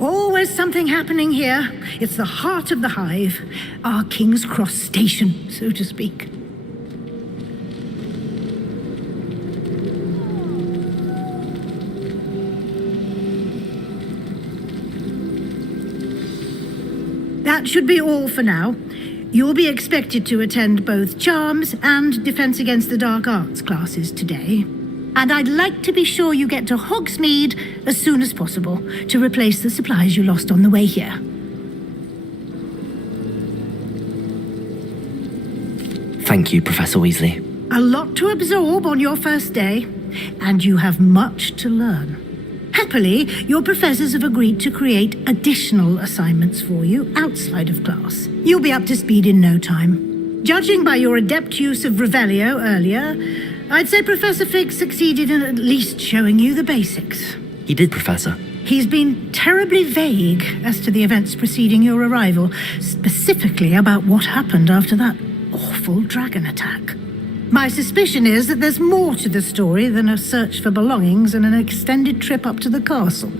Always something happening here. It's the heart of the hive. Our King's Cross station, so to speak. That should be all for now. You'll be expected to attend both Charms and Defense Against the Dark Arts classes today. And I'd like to be sure you get to Hogsmeade as soon as possible to replace the supplies you lost on the way here. Thank you, Professor Weasley. A lot to absorb on your first day, and you have much to learn. Happily, your professors have agreed to create additional assignments for you outside of class. You'll be up to speed in no time. Judging by your adept use of Revelio earlier, I'd say Professor Fig succeeded in at least showing you the basics. He did, Professor. He's been terribly vague as to the events preceding your arrival, specifically about what happened after that awful dragon attack. My suspicion is that there's more to the story than a search for belongings and an extended trip up to the castle.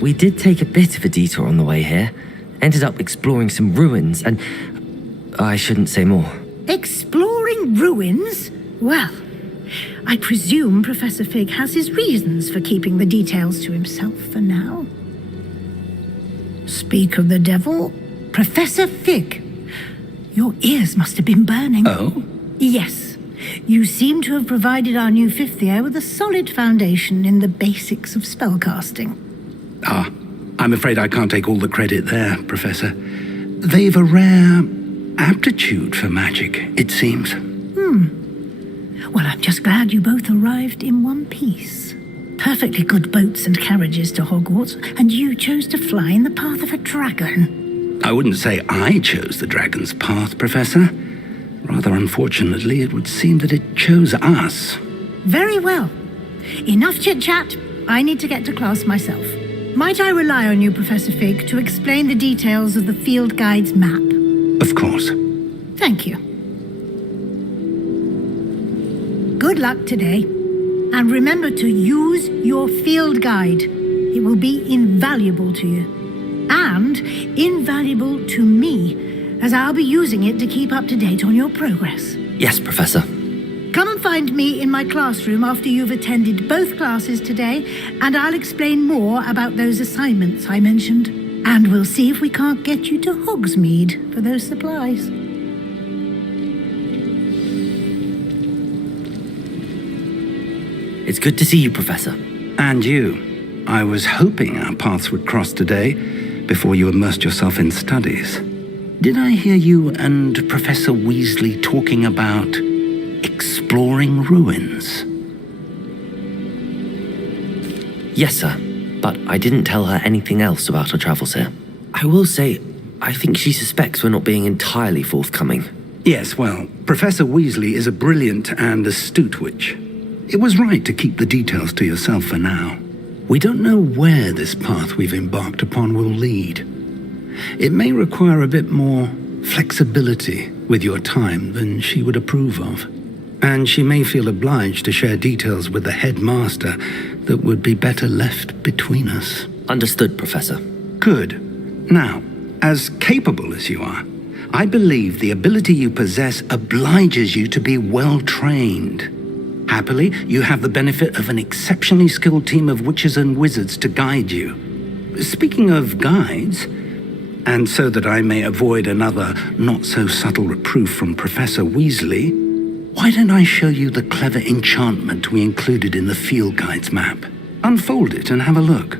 We did take a bit of a detour on the way here. Ended up exploring some ruins and... I shouldn't say more. Exploring ruins? Well, I presume Professor Fig has his reasons for keeping the details to himself for now. Speak of the devil, Professor Fig. Your ears must have been burning. Oh? Yes. You seem to have provided our new fifth year with a solid foundation in the basics of spellcasting. Ah, I'm afraid I can't take all the credit there, Professor. They've a rare aptitude for magic, it seems. Well, I'm just glad you both arrived in one piece. Perfectly good boats and carriages to Hogwarts, and you chose to fly in the path of a dragon. I wouldn't say I chose the dragon's path, Professor. Rather unfortunately, it would seem that it chose us. Very well. Enough chit-chat. I need to get to class myself. Might I rely on you, Professor Fig, to explain the details of the field guide's map? Of course. Thank you. Good luck today. And remember to use your field guide. It will be invaluable to you. And invaluable to me, as I'll be using it to keep up to date on your progress. Yes, Professor. Come and find me in my classroom after you've attended both classes today, and I'll explain more about those assignments I mentioned. And we'll see if we can't get you to Hogsmeade for those supplies. It's good to see you, Professor. And you. I was hoping our paths would cross today, before you immersed yourself in studies. Did I hear you and Professor Weasley talking about exploring ruins? Yes, sir. But I didn't tell her anything else about our travels here. I will say, I think she suspects we're not being entirely forthcoming. Yes, well, Professor Weasley is a brilliant and astute witch. It was right to keep the details to yourself for now. We don't know where this path we've embarked upon will lead. It may require a bit more flexibility with your time than she would approve of. And she may feel obliged to share details with the headmaster that would be better left between us. Understood, Professor. Good. Now, as capable as you are, I believe the ability you possess obliges you to be well trained. Happily, you have the benefit of an exceptionally skilled team of witches and wizards to guide you. Speaking of guides, and so that I may avoid another not-so-subtle reproof from Professor Weasley, why don't I show you the clever enchantment we included in the field guide's map? Unfold it and have a look.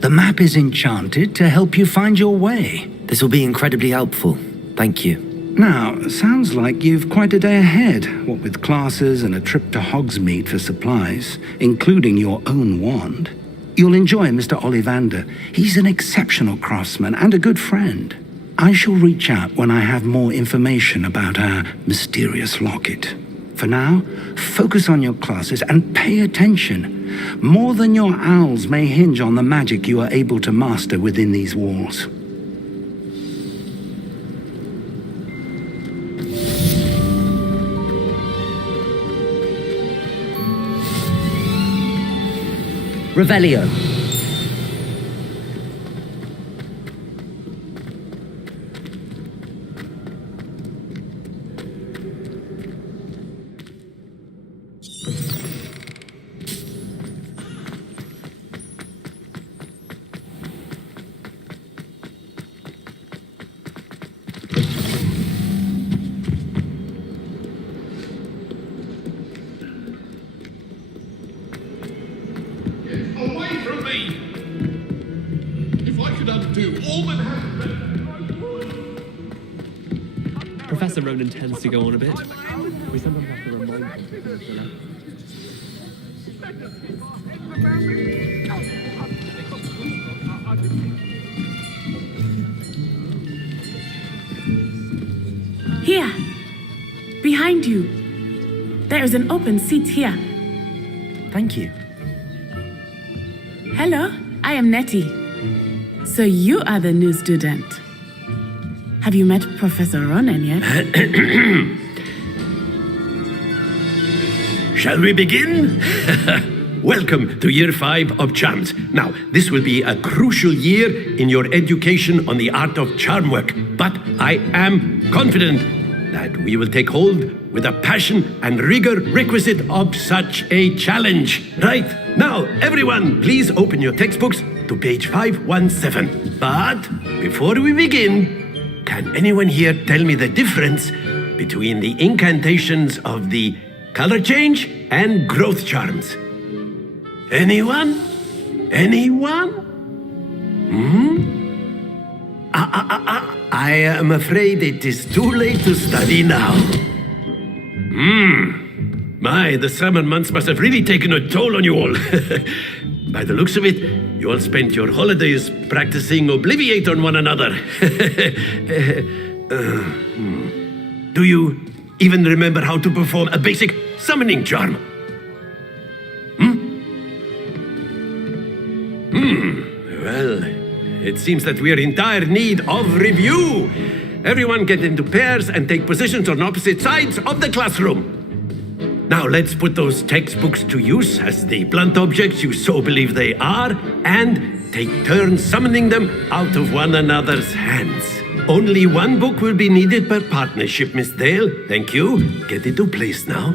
The map is enchanted to help you find your way. This will be incredibly helpful. Thank you. Now, sounds like you've quite a day ahead, what with classes and a trip to Hogsmeade for supplies, including your own wand. You'll enjoy Mr. Ollivander. He's an exceptional craftsman and a good friend. I shall reach out when I have more information about our mysterious locket. For now, focus on your classes and pay attention. More than your owls may hinge on the magic you are able to master within these walls. Revelio. Away from me! If I could undo all that happened... Professor Ronen tends to go on a bit. We sometimes have to remind him to relax. Here, behind you. There is an open seat here. Thank you. Hello, I am Nettie. So you are the new student. Have you met Professor Ronen yet? Shall we begin? Welcome to Year 5 of Charms. Now, this will be a crucial year in your education on the art of charm work, but I am confident that we will take hold with the passion and rigor requisite of such a challenge. Right, now, everyone, please open your textbooks to page 517. But before we begin, can anyone here tell me the difference between the incantations of the color change and growth charms? Anyone? Anyone? I am afraid it is too late to study now. My, the summer months must have really taken a toll on you all. By the looks of it, you all spent your holidays practicing Obliviate on one another. Do you even remember how to perform a basic summoning charm? Well, it seems that we are in dire need of review. Everyone get into pairs and take positions on opposite sides of the classroom. Now let's put those textbooks to use as the blunt objects you so believe they are, and take turns summoning them out of one another's hands. Only one book will be needed per partnership, Miss Dale. Thank you. Get into place now.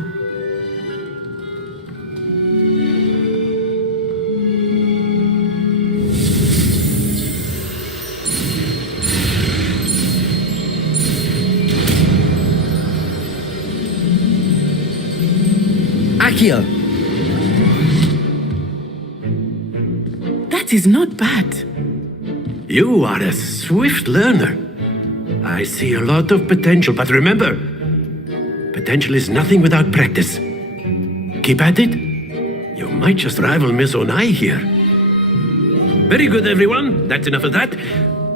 Accio. That is not bad. You are a swift learner. I see a lot of potential, but remember, potential is nothing without practice. Keep at it. You might just rival Miss Onai here. Very good, everyone. That's enough of that.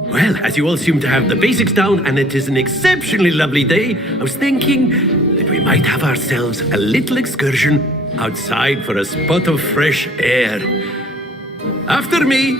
Well, as you all seem to have the basics down, and it is an exceptionally lovely day, I was thinking that we might have ourselves a little excursion outside for a spot of fresh air. After me.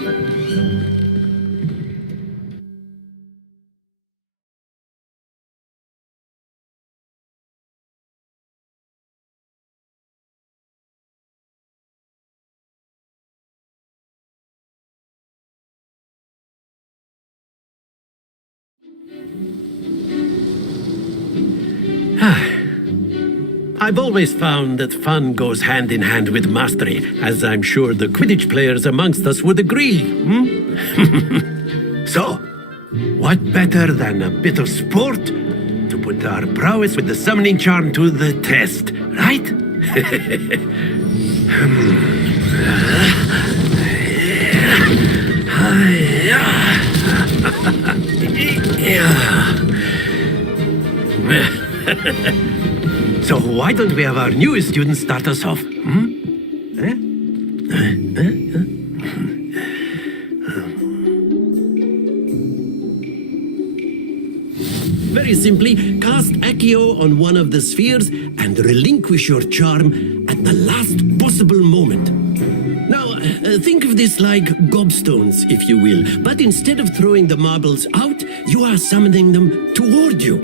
I've always found that fun goes hand in hand with mastery, as I'm sure the Quidditch players amongst us would agree. So, what better than a bit of sport to put our prowess with the summoning charm to the test, right? So why don't we have our newest student start us off? Very simply, cast Accio on one of the spheres and relinquish your charm at the last possible moment. Now, think of this like gobstones, if you will, but instead of throwing the marbles out, you are summoning them toward you.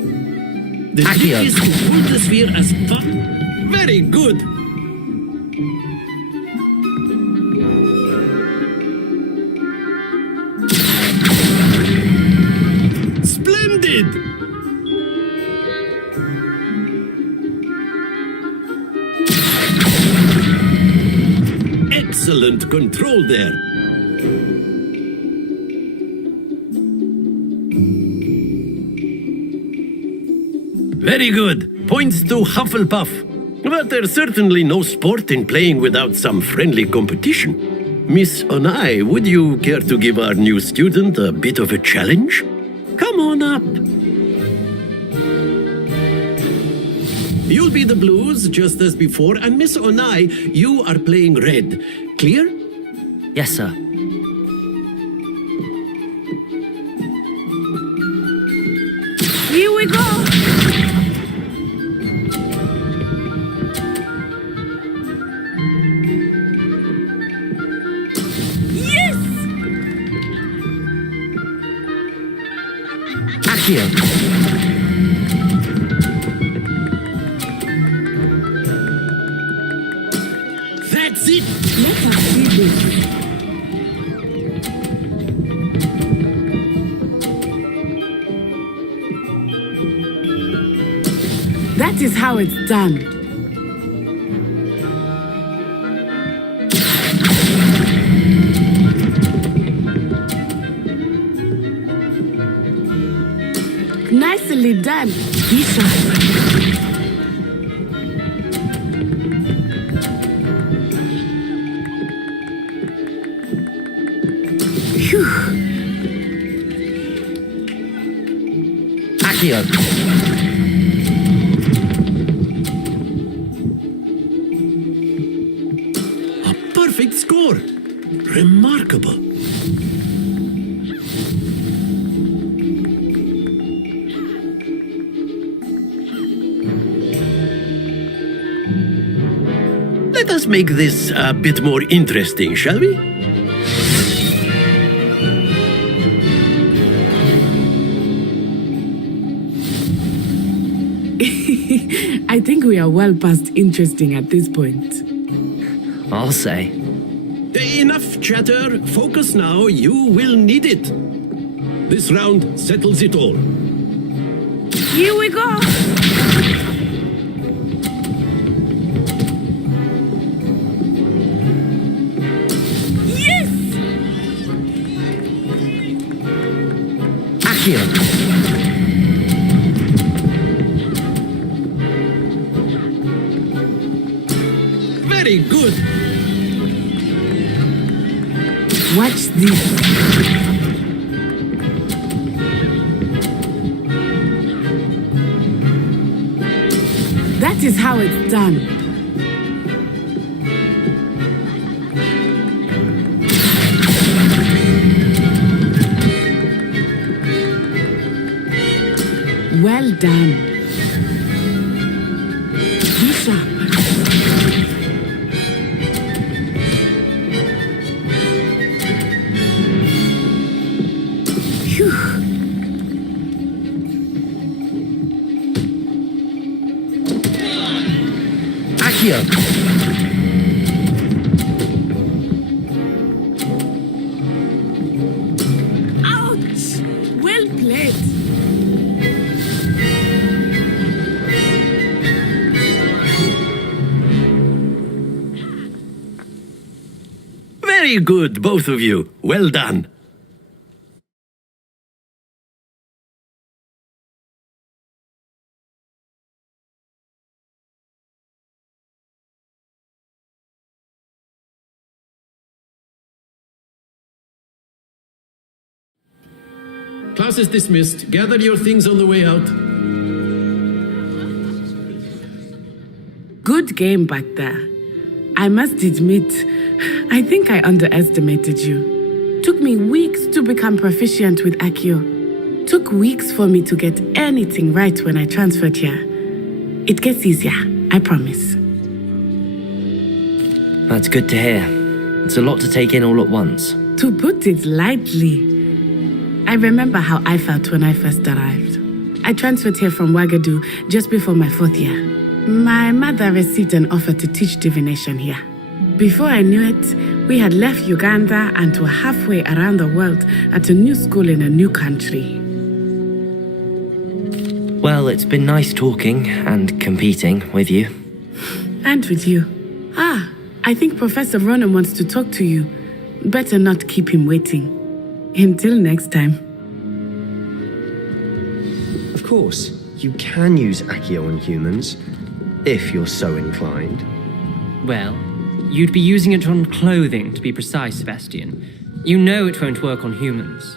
The trick Accio. is to pull the sphere as far... Very good! Splendid! Excellent control there. Very good. Points to Hufflepuff. But there's certainly no sport in playing without some friendly competition. Miss Onai, would you care to give our new student a bit of a challenge? Come on up. You'll be the blues, just as before, and Miss Onai, you are playing red. Clear? Yes, sir. Here we go! Yes! Accio. That's it! Let us see this. That is how it's done. Nicely done, Bishop. Accio. A perfect score. Remarkable. Let us make this a bit more interesting, shall we? I think we are well past interesting at this point. I'll say. Enough chatter. Focus now. You will need it. This round settles it all. Here we go! Yes! Accio. Very good. Watch this. That is how it's done. Well done. Bishop. Accio. Ouch! Well played. Very good, both of you. Well done. Class is dismissed. Gather your things on the way out. Good game back there. I must admit, I think I underestimated you. Took me weeks to become proficient with Accio. It took weeks for me to get anything right when I transferred here. It gets easier, I promise. That's good to hear. It's a lot to take in all at once. To put it lightly, I remember how I felt when I first arrived. I transferred here from Wagadu just before my 4th year. My mother received an offer to teach divination here. Before I knew it, we had left Uganda and were halfway around the world at a new school in a new country. Well, it's been nice talking and competing with you. And with you. I think Professor Ronen wants to talk to you. Better not keep him waiting. Until next time. Of course, you can use Accio on humans, if you're so inclined. Well, you'd be using it on clothing, to be precise, Sebastian. You know it won't work on humans.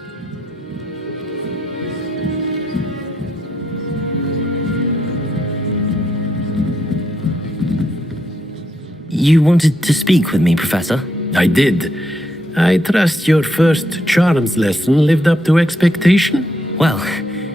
You wanted to speak with me, Professor? I did. I trust your first charms lesson lived up to expectation? Well,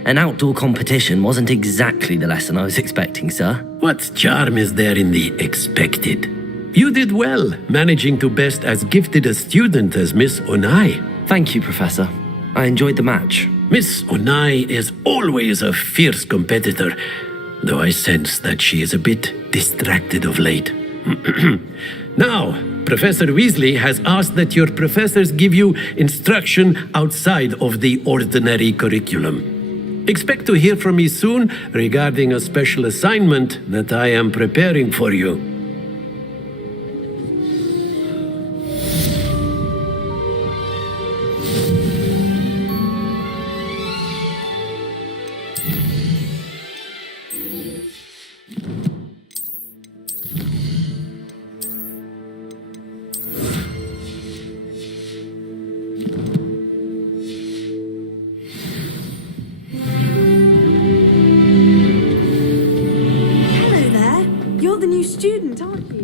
an outdoor competition wasn't exactly the lesson I was expecting, sir. What charm is there in the expected? You did well, managing to best as gifted a student as Miss Onai. Thank you, Professor. I enjoyed the match. Miss Onai is always a fierce competitor, though I sense that she is a bit distracted of late. Now, Professor Weasley has asked that your professors give you instruction outside of the ordinary curriculum. Expect to hear from me soon regarding a special assignment that I am preparing for you. Student, aren't you?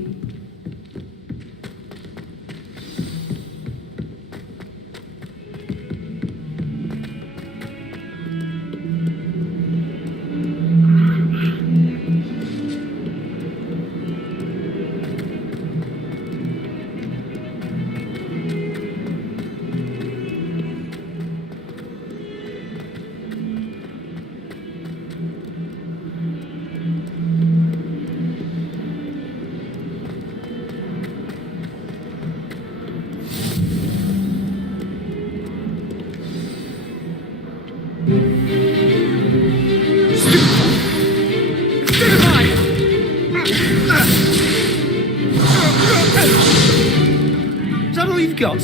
Is that all you've got?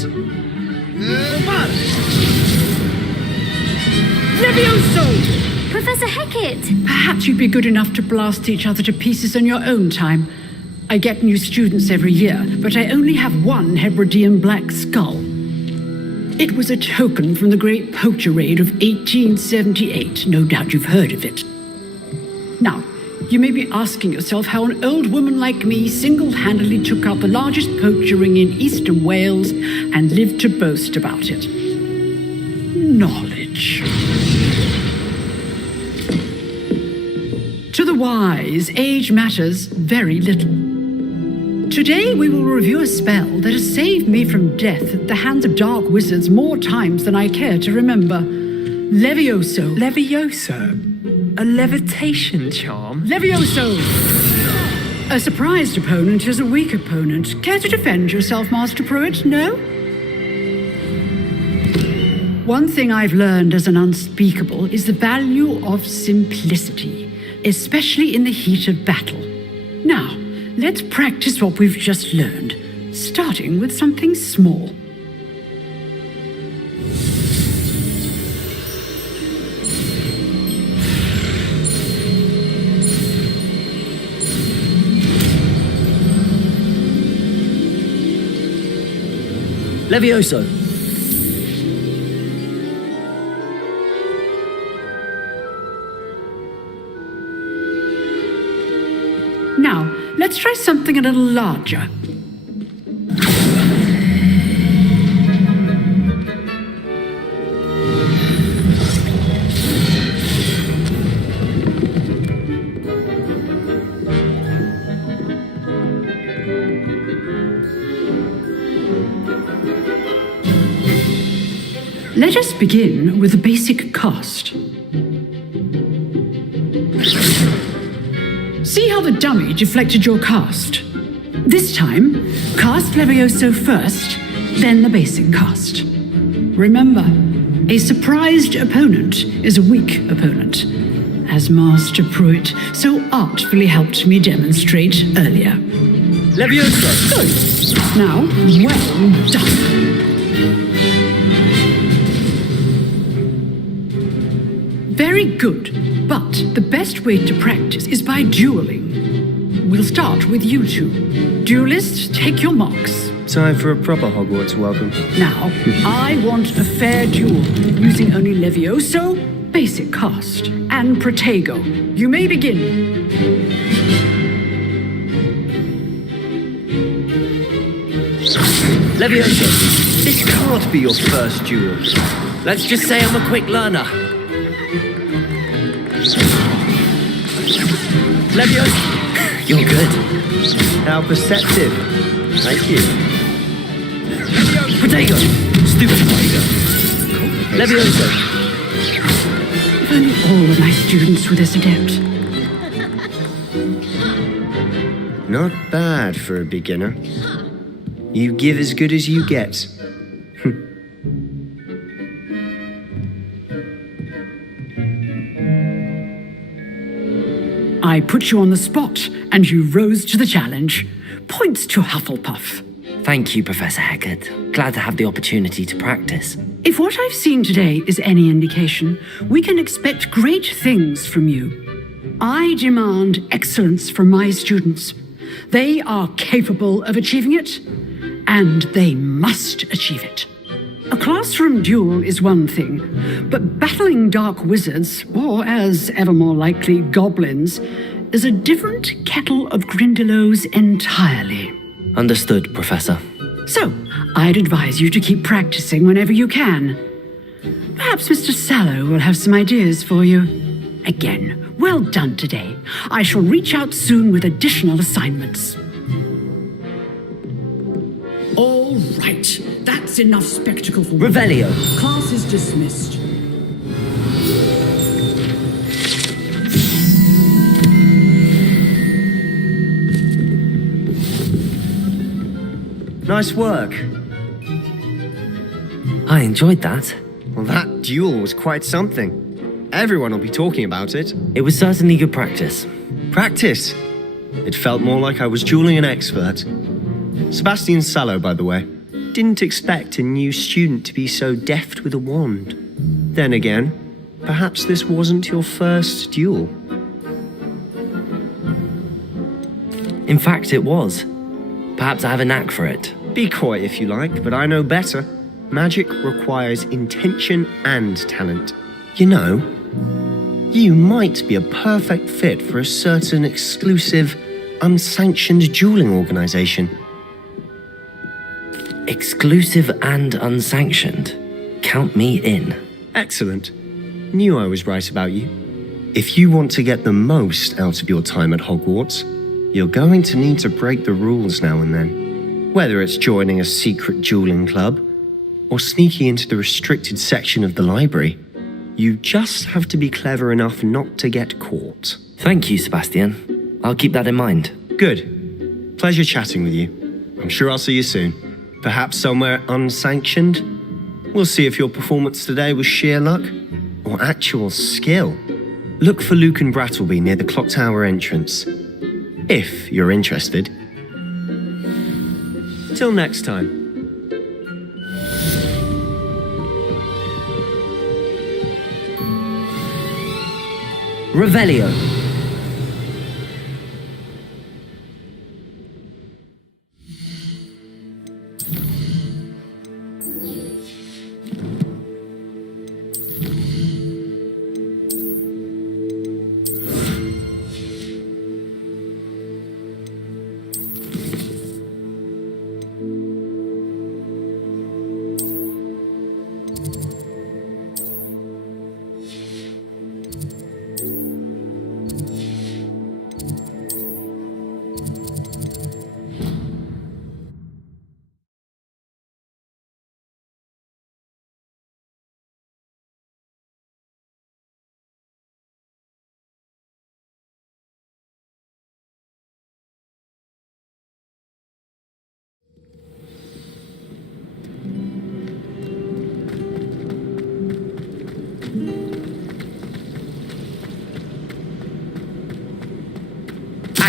Levioso! Professor Hecat! Perhaps you'd be good enough to blast each other to pieces on your own time. I get new students every year, but I only have one Hebridean black skull. It was a token from the Great Poacher Raid of 1878. No doubt you've heard of it. Now, you may be asking yourself how an old woman like me single-handedly took out the largest poacher ring in eastern Wales and lived to boast about it. Knowledge. To the wise, age matters very little. Today we will review a spell that has saved me from death at the hands of dark wizards more times than I care to remember. Levioso. Levioso? A levitation charm? Levioso! A surprised opponent is a weak opponent. Care to defend yourself, Master Pruitt? No? One thing I've learned as an unspeakable is the value of simplicity, especially in the heat of battle. Now, let's practice what we've just learned, starting with something small. Levioso! Now, let's try something a little larger. Let us begin with the basic cast. See how the dummy deflected your cast? This time, cast Levioso first, then the basic cast. Remember, a surprised opponent is a weak opponent, as Master Pruitt so artfully helped me demonstrate earlier. Levioso! Good. Now, well done. Very good, but the best way to practice is by dueling. We'll start with you two. Duelists, take your marks. Time for a proper Hogwarts welcome. Now, I want a fair duel, using only Levioso, basic cast, and Protego. You may begin. Levioso, this can't be your first duel. Let's just say I'm a quick learner. Levioso! You're good. How perceptive. Thank you. Protego! Stupid Protego. Levioso! If only all of my students were this adept. Not bad for a beginner. You give as good as you get. I put you on the spot, and you rose to the challenge. Points to Hufflepuff. Thank you, Professor Hecat. Glad to have the opportunity to practice. If what I've seen today is any indication, we can expect great things from you. I demand excellence from my students. They are capable of achieving it, and they must achieve it. A classroom duel is one thing, but battling dark wizards, or as ever more likely, goblins, is a different kettle of Grindylows entirely. Understood, Professor. So, I'd advise you to keep practicing whenever you can. Perhaps Mr. Sallow will have some ideas for you. Again, well done today. I shall reach out soon with additional assignments. All right, that's enough spectacle for Revelio. Class is dismissed. Nice work. I enjoyed that. Well, that duel was quite something. Everyone will be talking about it. It was certainly good practice. Practice? It felt more like I was dueling an expert. Sebastian Sallow, by the way. Didn't expect a new student to be so deft with a wand. Then again, perhaps this wasn't your first duel. In fact, it was. Perhaps I have a knack for it. Be coy if you like, but I know better. Magic requires intention and talent. You know, you might be a perfect fit for a certain exclusive, unsanctioned dueling organization. Exclusive and unsanctioned. Count me in. Excellent. Knew I was right about you. If you want to get the most out of your time at Hogwarts, you're going to need to break the rules now and then. Whether it's joining a secret dueling club or sneaking into the restricted section of the library, you just have to be clever enough not to get caught. Thank you, Sebastian. I'll keep that in mind. Good. Pleasure chatting with you. I'm sure I'll see you soon. Perhaps somewhere unsanctioned? We'll see if your performance today was sheer luck or actual skill. Look for Luke and Brattleby near the clock tower entrance. If you're interested. Till next time. Revelio.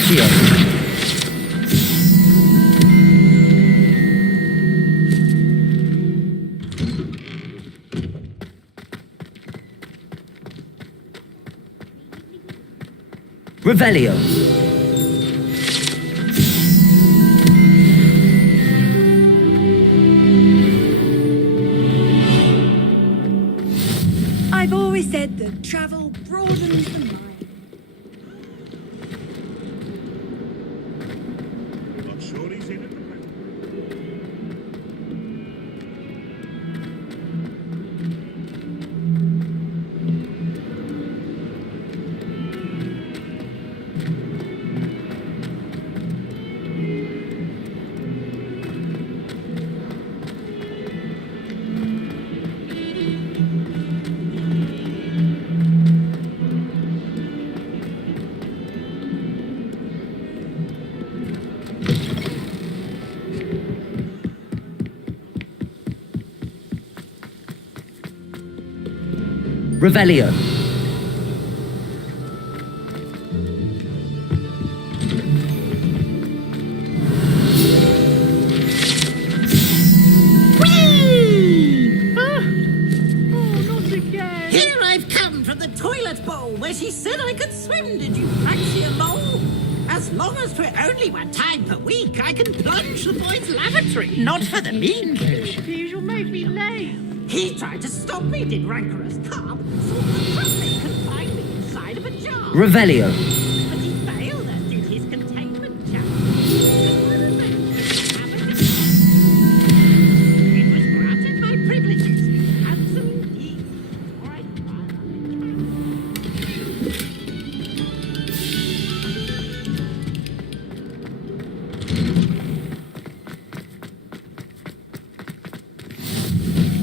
Accio. Revelio. I've always said that travel broadens the mind. I'm sure he's in at the moment. Revelio. Here I've come from the toilet bowl where she said I could swim, did you Accio mole? As long as 'twere only 1 time per week, I can plunge the boy's lavatory. Not for the meek. You'll make me late. He tried to stop me, did rancorous carp. Thought the traffic confined me inside of a jar. Revelio. But he failed, as did his containment challenge. It was granted my privileges. Handsome indeed. Right,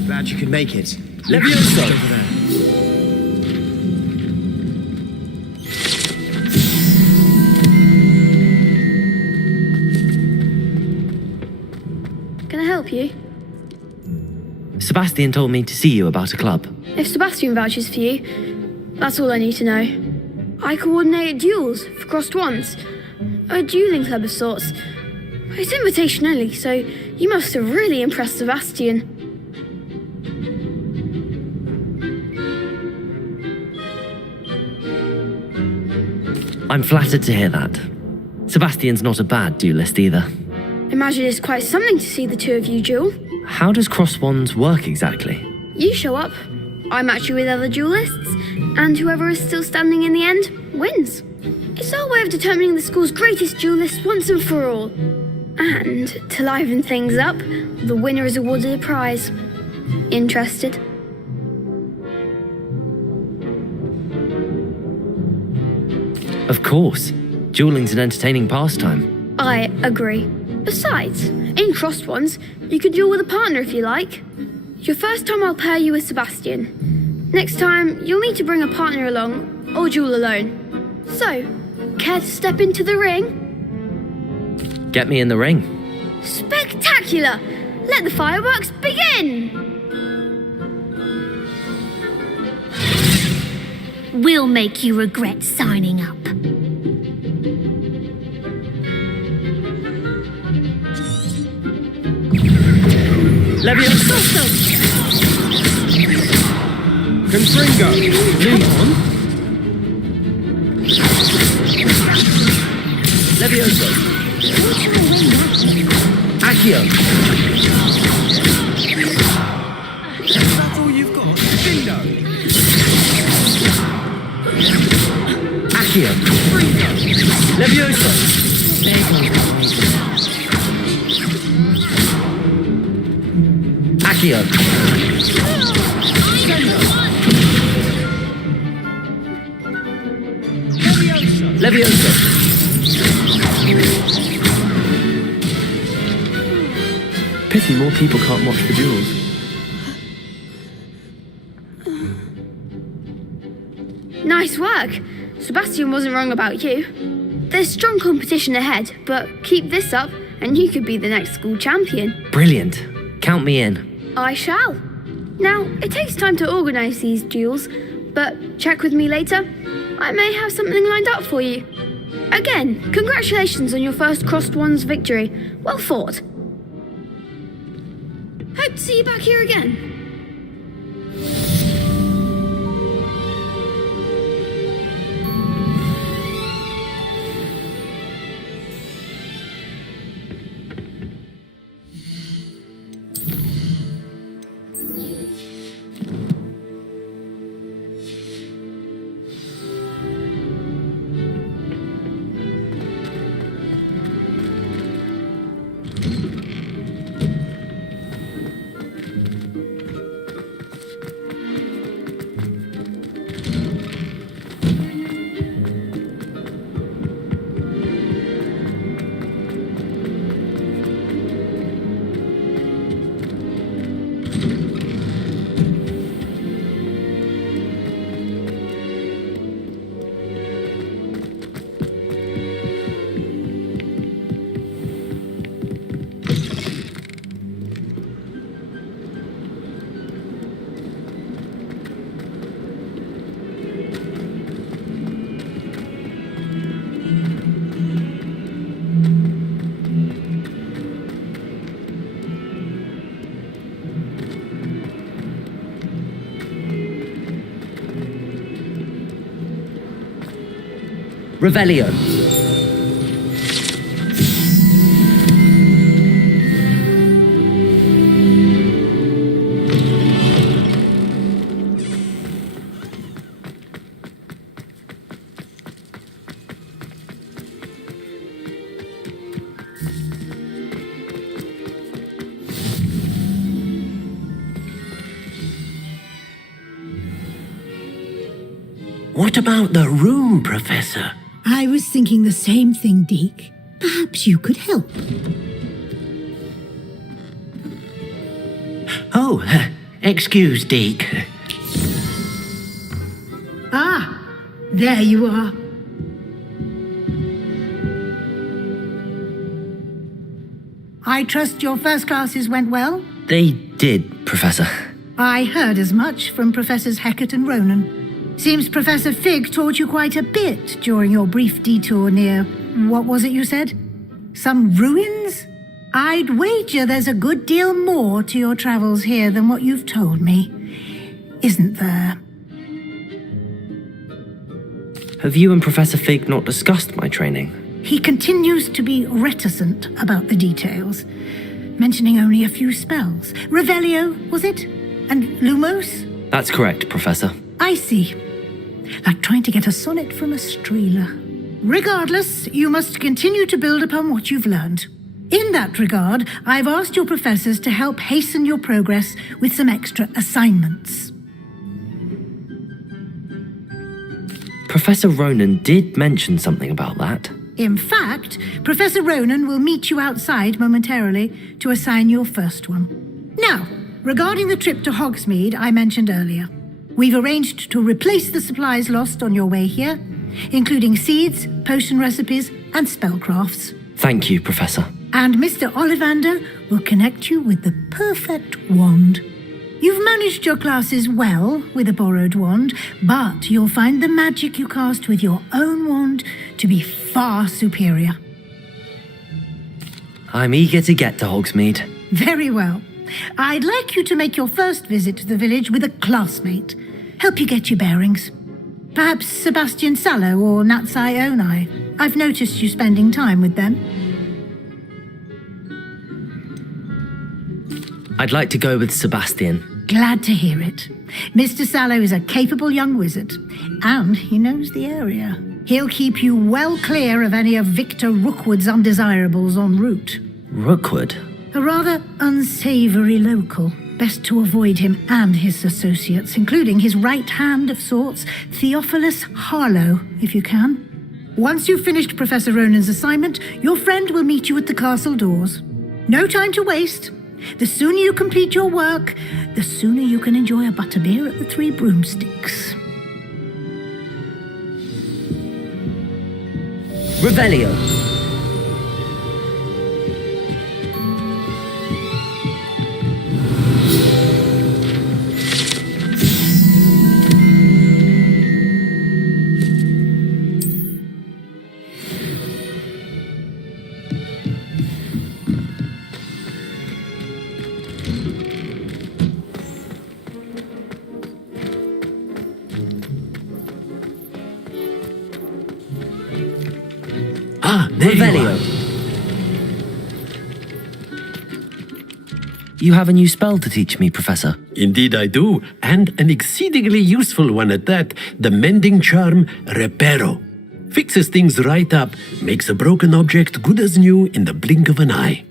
Glad you could make it. Levioso. Over there. Can I help you? Sebastian told me to see you about a club. If Sebastian vouches for you, that's all I need to know. I coordinate duels for crossed wands. A dueling club of sorts. It's invitation only, so you must have really impressed Sebastian. I'm flattered to hear that. Sebastian's not a bad duelist either. Imagine it's quite something to see the two of you duel. How does cross wands work exactly? You show up, I match you with other duelists, and whoever is still standing in the end wins. It's our way of determining the school's greatest duelist once and for all. And to liven things up, the winner is awarded a prize. Interested? Of course. Dueling's an entertaining pastime. I agree. Besides, in crossed ones, you can duel with a partner if you like. Your first time I'll pair you with Sebastian. Next time, you'll need to bring a partner along, or duel alone. So, care to step into the ring? Get me in the ring. Spectacular! Let the fireworks begin! We'll make you regret signing up. Levioso! Confringo! Move on. Levioso! Accio! That's all you've got? Bingo! Accio! Levioso! Accio! Levioso! Pity more people can't watch the duels. Nice work! Sebastian wasn't wrong about you. There's strong competition ahead, but keep this up and you could be the next school champion. Brilliant. Count me in. I shall. Now, it takes time to organise these duels, but check with me later. I may have something lined up for you. Again, congratulations on your first Crossed Wands victory. Well fought. Hope to see you back here again. Revelio. What about the room, Professor? I was thinking the same thing, Deke. Perhaps you could help. Oh, excuse, Deke. Ah, there you are. I trust your first classes went well? They did, Professor. I heard as much from Professors Hecat and Ronen. Seems Professor Fig taught you quite a bit during your brief detour near... what was it you said? Some ruins? I'd wager there's a good deal more to your travels here than what you've told me. Isn't there? Have you and Professor Fig not discussed my training? He continues to be reticent about the details, mentioning only a few spells. Revelio, was it? And Lumos? That's correct, Professor. I see. Like trying to get a sonnet from a streeler. Regardless, you must continue to build upon what you've learned. In that regard, I've asked your professors to help hasten your progress with some extra assignments. Professor Ronen did mention something about that. In fact, Professor Ronen will meet you outside momentarily to assign your first one. Now, regarding the trip to Hogsmeade I mentioned earlier, we've arranged to replace the supplies lost on your way here, including seeds, potion recipes, and spellcrafts. Thank you, Professor. And Mr. Ollivander will connect you with the perfect wand. You've managed your classes well with a borrowed wand, but you'll find the magic you cast with your own wand to be far superior. I'm eager to get to Hogsmeade. Very well. I'd like you to make your first visit to the village with a classmate. Help you get your bearings. Perhaps Sebastian Sallow or Natsai Onai. I've noticed you spending time with them. I'd like to go with Sebastian. Glad to hear it. Mr. Sallow is a capable young wizard, and he knows the area. He'll keep you well clear of any of Victor Rookwood's undesirables en route. Rookwood? A rather unsavory local. Best to avoid him and his associates, including his right hand of sorts, Theophilus Harlow, if you can. Once you've finished Professor Ronen's assignment, your friend will meet you at the castle doors. No time to waste. The sooner you complete your work, the sooner you can enjoy a butterbeer at the Three Broomsticks. Revelio. Ah, there Revelio. you are. You have a new spell to teach me, Professor. Indeed I do, and an exceedingly useful one at that. The mending charm, Reparo. Fixes things right up, makes a broken object good as new in the blink of an eye.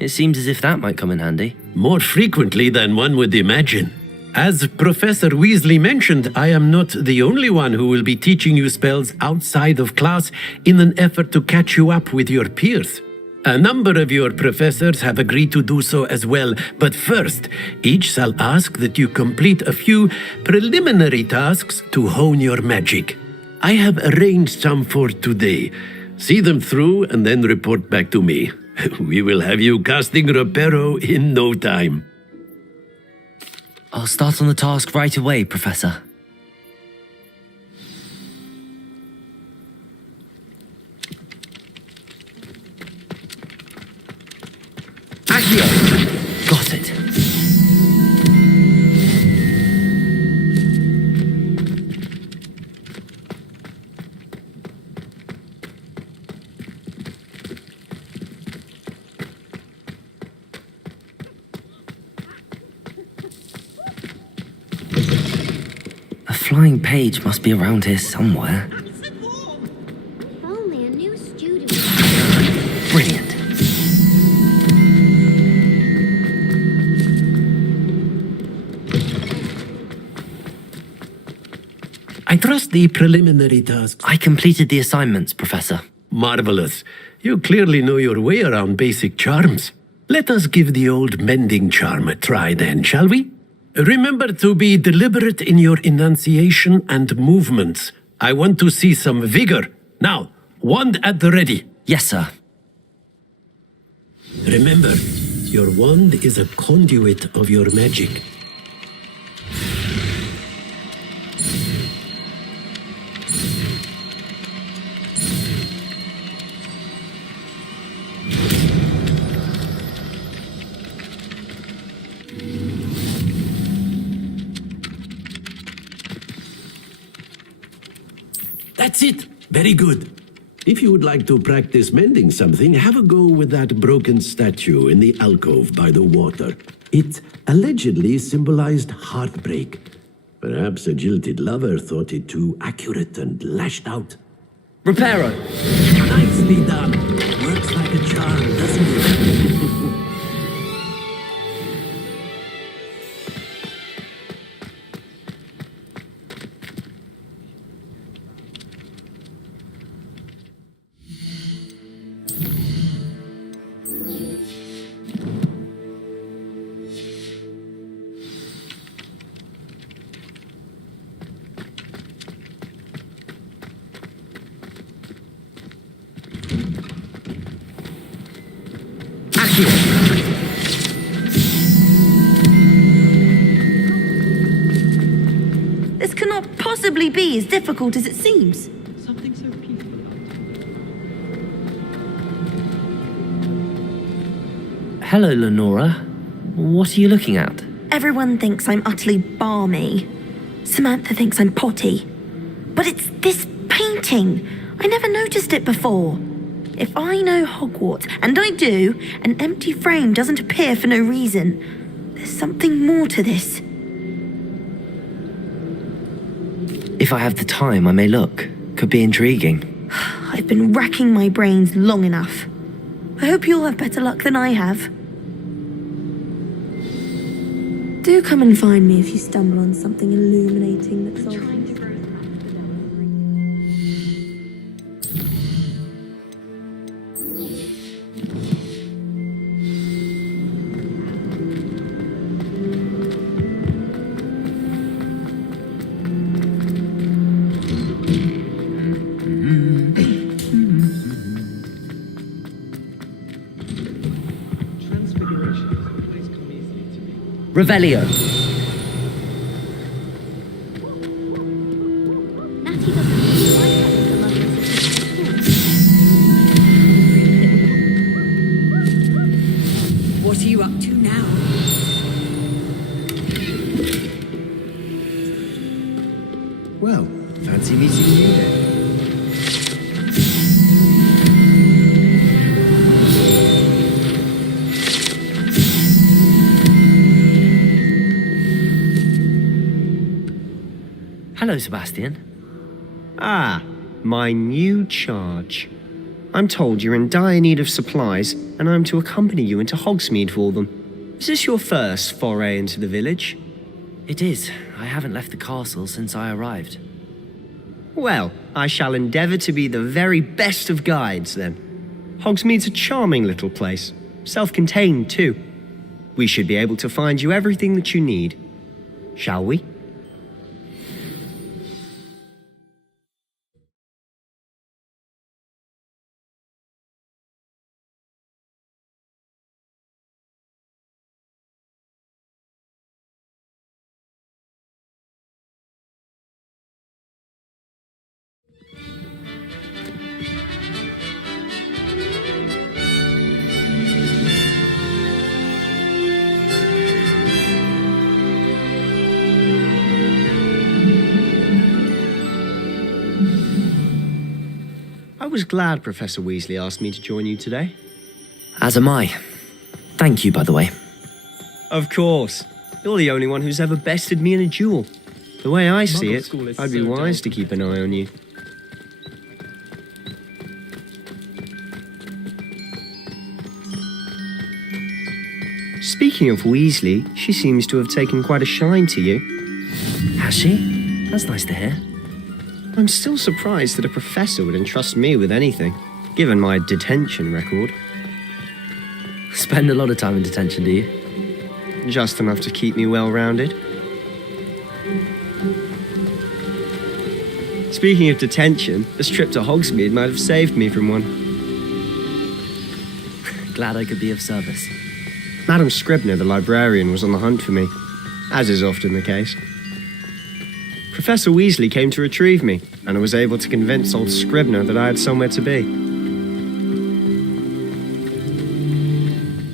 It seems as if that might come in handy. More frequently than one would imagine. As Professor Weasley mentioned, I am not the only one who will be teaching you spells outside of class in an effort to catch you up with your peers. A number of your professors have agreed to do so as well, but first, each shall ask that you complete a few preliminary tasks to hone your magic. I have arranged some for today. See them through and then report back to me. We will have you casting Reparo in no time. I'll start on the task right away, Professor. Accio! Got it. A flying page must be around here somewhere. If only a new student. Brilliant. I trust the preliminary tasks. I completed the assignments, Professor. Marvelous. You clearly know your way around basic charms. Let us give the old mending charm a try then, shall we? Remember to be deliberate in your enunciation and movements. I want to see some vigor. Now, wand at the ready. Yes, sir. Remember, your wand is a conduit of your magic. That's it. Very good. If you would like to practice mending something, have a go with that broken statue in the alcove by the water. It allegedly symbolized heartbreak. Perhaps a jilted lover thought it too accurate and lashed out. Reparo! Nicely done. Works like a charm, doesn't it? This cannot possibly be as difficult as it seems. Something so peaceful about it. Hello, Lenora. What are you looking at? Everyone thinks I'm utterly balmy. Samantha thinks I'm potty. But it's this painting. I never noticed it before. If I know Hogwarts, and I do, an empty frame doesn't appear for no reason. There's something more to this. If I have the time, I may look. Could be intriguing. I've been racking my brains long enough. I hope you'll have better luck than I have. Do come and find me if you stumble on something illuminating that's all. Revelio. What are you up to now? Well, fancy meeting you then. Hello, Sebastian. Ah, my new charge. I'm told you're in dire need of supplies, and I'm to accompany you into Hogsmeade for them. Is this your first foray into the village? It is. I haven't left the castle since I arrived. Well, I shall endeavour to be the very best of guides, then. Hogsmeade's a charming little place, self-contained too. We should be able to find you everything that you need. Shall we? I was glad Professor Weasley asked me to join you today. As am I. Thank you, by the way. Of course. You're the only one who's ever bested me in a duel. The way I see Muggle it, school is I'd be so wise dull. to keep an eye on you. Speaking of Weasley, she seems to have taken quite a shine to you. Has she? That's nice to hear. I'm still surprised that a professor would entrust me with anything, given my detention record. Spend a lot of time in detention, do you? Just enough to keep me well-rounded. Speaking of detention, this trip to Hogsmeade might have saved me from one. Glad I could be of service. Madam Scribner, the librarian, was on the hunt for me, as is often the case. Professor Weasley came to retrieve me, and I was able to convince old Scribner that I had somewhere to be.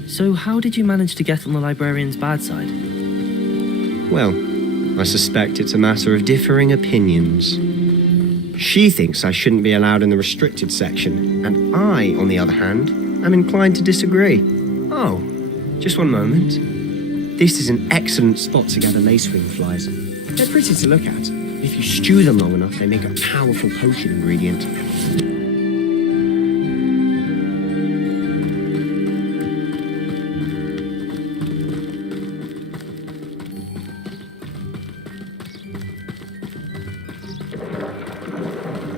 So how did you manage to get on the librarian's bad side? Well, I suspect it's a matter of differing opinions. She thinks I shouldn't be allowed in the restricted section, and I, on the other hand, am inclined to disagree. Oh, just one moment. This is an excellent spot to gather lacewing flies. They're pretty to look at. If you stew them long enough, they make a powerful potion ingredient.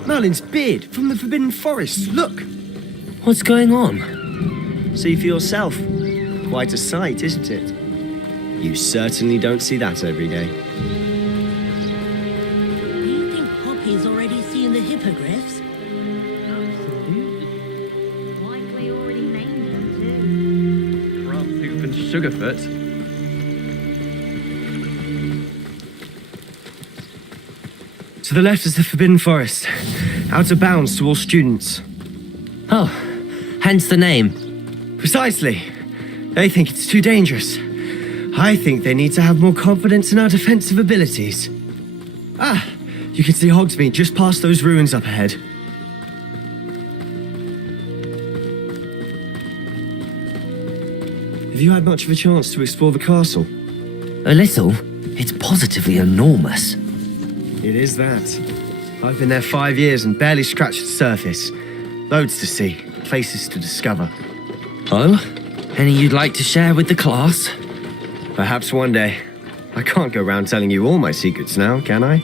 Merlin's beard from the Forbidden Forest. Look! What's going on? See for yourself. Quite a sight, isn't it? You certainly don't see that every day. Do you think Poppy's already seen the hippogriffs? Likely already named them too. Crab poop and sugarfoot. To the left is the Forbidden Forest. Out of bounds to all students. Oh, hence the name. Precisely. They think it's too dangerous. I think they need to have more confidence in our defensive abilities. Ah, you can see Hogsmeade just past those ruins up ahead. Have you had much of a chance to explore the castle? A little. It's positively enormous. It is that. I've been there 5 years and barely scratched the surface. Loads to see, places to discover. Oh? Any you'd like to share with the class? Perhaps one day. I can't go round telling you all my secrets now, can I?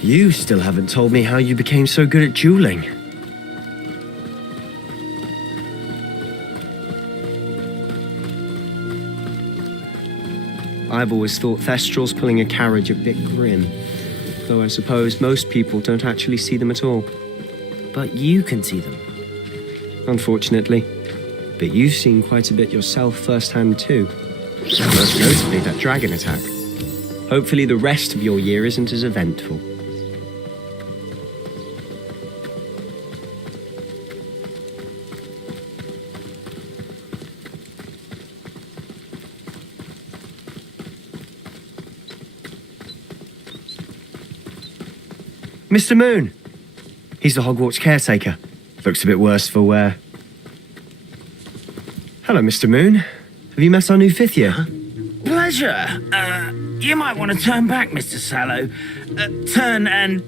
You still haven't told me how you became so good at dueling. I've always thought Thestrals pulling a carriage a bit grim, though I suppose most people don't actually see them at all. But you can see them. Unfortunately. But you've seen quite a bit yourself firsthand too. Most notably that dragon attack. Hopefully the rest of your year isn't as eventful. Mr. Moon! He's the Hogwarts caretaker. Looks a bit worse for wear. Hello, Mr. Moon. Have you met our new fifth year? Pleasure. You might want to turn back, Mr. Sallow. Turn and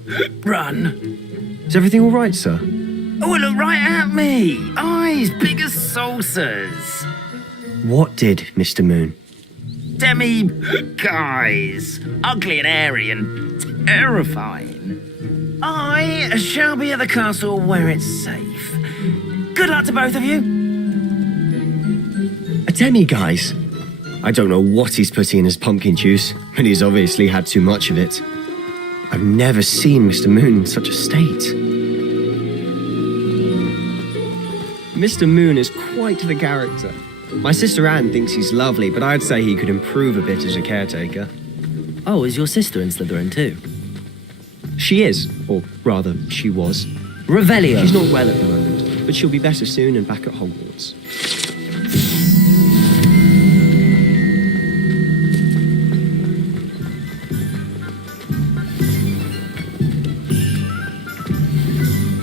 run. Is everything all right, sir? Oh, look right at me. Eyes big as saucers. What did, Mr. Moon? Guys, ugly and airy and terrifying. I shall be at the castle where it's safe. Good luck to both of you. A demi-guise? I don't know what he's putting in his pumpkin juice, but he's obviously had too much of it. I've never seen Mr. Moon in such a state. Mr. Moon is quite the character. My sister Anne thinks he's lovely, but I'd say he could improve a bit as a caretaker. Oh, is your sister in Slytherin too? She is, or rather, she was. Revelio! She's not well at the moment, but she'll be better soon and back at Hogwarts.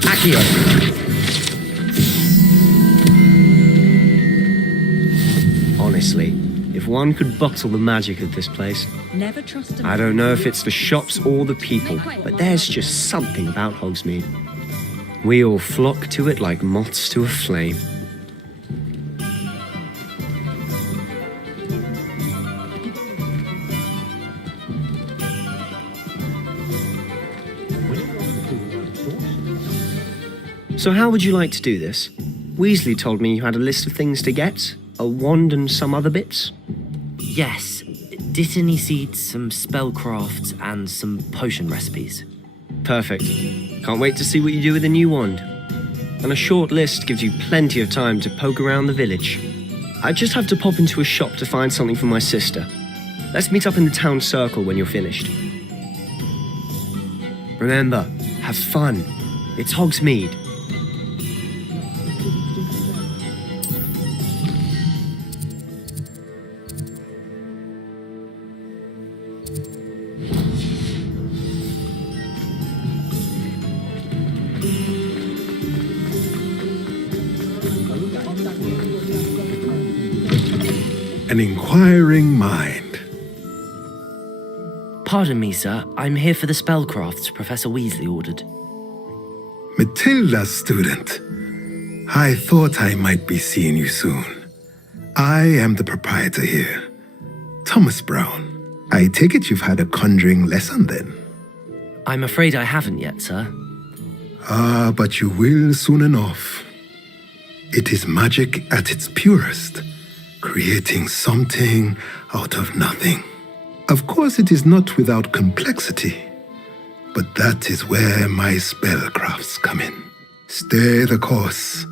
Accio! Honestly, if one could bottle the magic of this place. Never trust I don't know if it's the shops or the people, but there's just something about Hogsmeade. We all flock to it like moths to a flame. So how would you like to do this? Weasley told me you had a list of things to get, a wand and some other bits. Yes. Dittany seeds, some spellcrafts, and some potion recipes. Perfect. Can't wait to see what you do with the new wand. And a short list gives you plenty of time to poke around the village. I just have to pop into a shop to find something for my sister. Let's meet up in the town circle when you're finished. Remember, have fun. It's Hogsmeade. An inquiring mind. Pardon me, sir. I'm here for the spellcrafts Professor Weasley ordered. Matilda, student. I thought I might be seeing you soon. I am the proprietor here, Thomas Brown. I take it you've had a conjuring lesson then? I'm afraid I haven't yet, sir. Ah, but you will soon enough. It is magic at its purest, creating something out of nothing. Of course, it is not without complexity, but that is where my spellcrafts come in. Stay the course,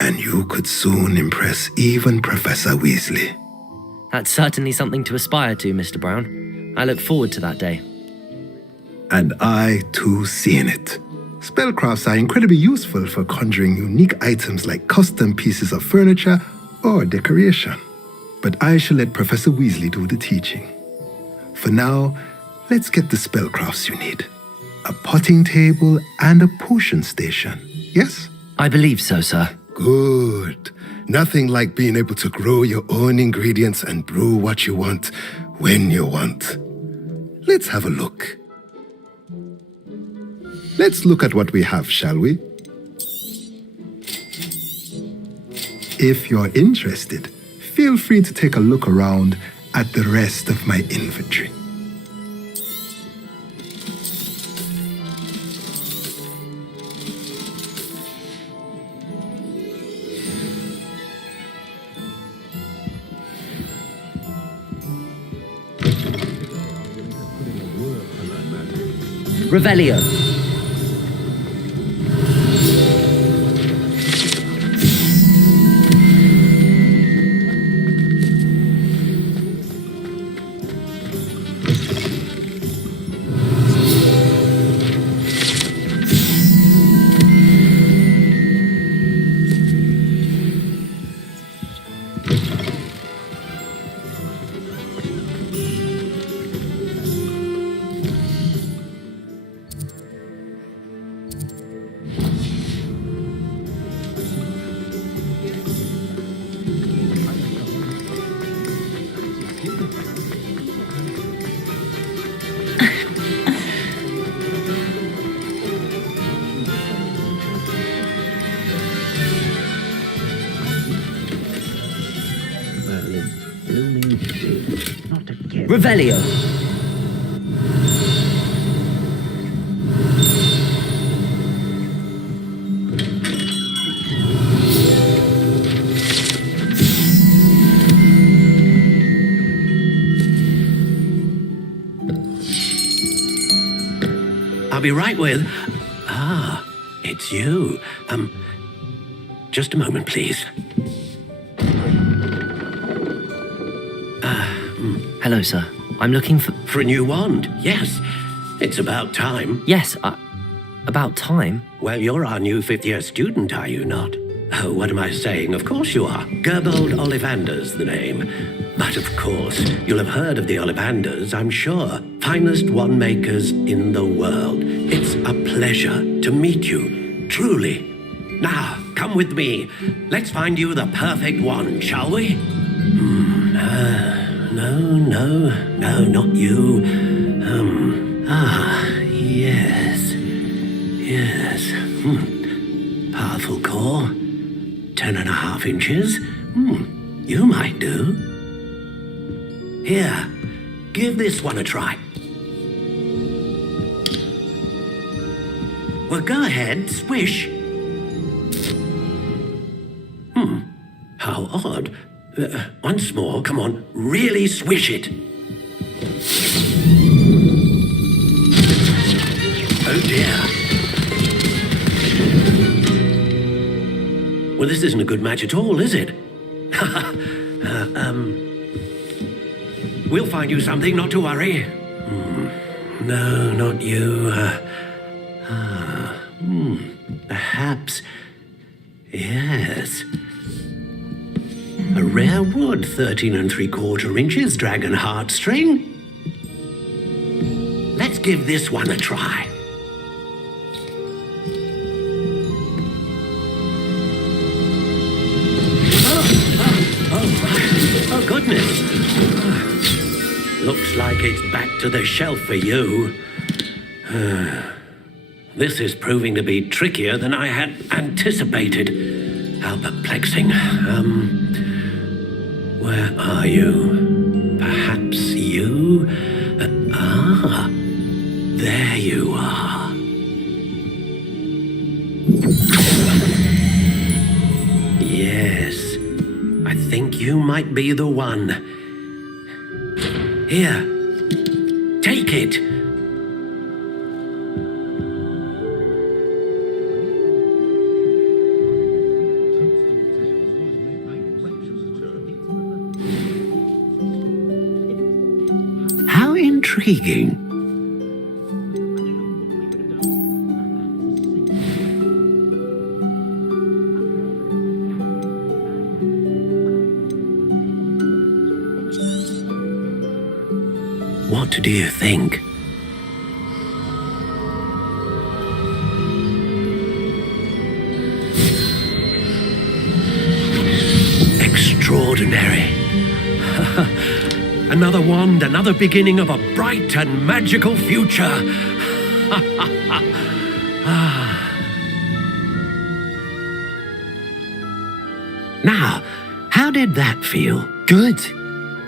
and you could soon impress even Professor Weasley. That's certainly something to aspire to, Mr. Brown. I look forward to that day. And I, too, seeing it. Spellcrafts are incredibly useful for conjuring unique items like custom pieces of furniture or decoration. But I shall let Professor Weasley do the teaching. For now, let's get the spellcrafts you need. A potting table and a potion station, yes? I believe so, sir. Good. Nothing like being able to grow your own ingredients and brew what you want when you want. Let's have a look. Let's look at what we have, shall we? If you're interested, feel free to take a look around at the rest of my inventory. Revelio. Revelio. I'll be right with... Ah, it's you. Just a moment, please. Hello, sir. I'm looking for... For a new wand, yes. It's about time. Yes, about time? Well, you're our new fifth-year student, are you not? Oh, what am I saying? Of course you are. Gerbold Ollivander's the name. But of course, you'll have heard of the Ollivanders, I'm sure. Finest wand makers in the world. It's a pleasure to meet you, truly. Now, come with me. Let's find you the perfect wand, shall we? No, not you. Yes. Powerful core. 10.5 inches. You might do. Here, give this one a try. Well, go ahead, swish. How odd. Once more, come on, really swish it. Oh dear. Well, this isn't a good match at all, is it? We'll find you something, not to worry. No, not you. Perhaps. Yes. A rare wood, 13 3/4 inches, dragon heartstring. Let's give this one a try. Oh, goodness. Looks like it's back to the shelf for you. This is proving to be trickier than I had anticipated. How perplexing. Where are you? Perhaps you? There you are. Yes, I think you might be the one. Here, take it. How intriguing. What do you think? Extraordinary. Another wand, another beginning of a bright and magical future. Now, how did that feel? Good.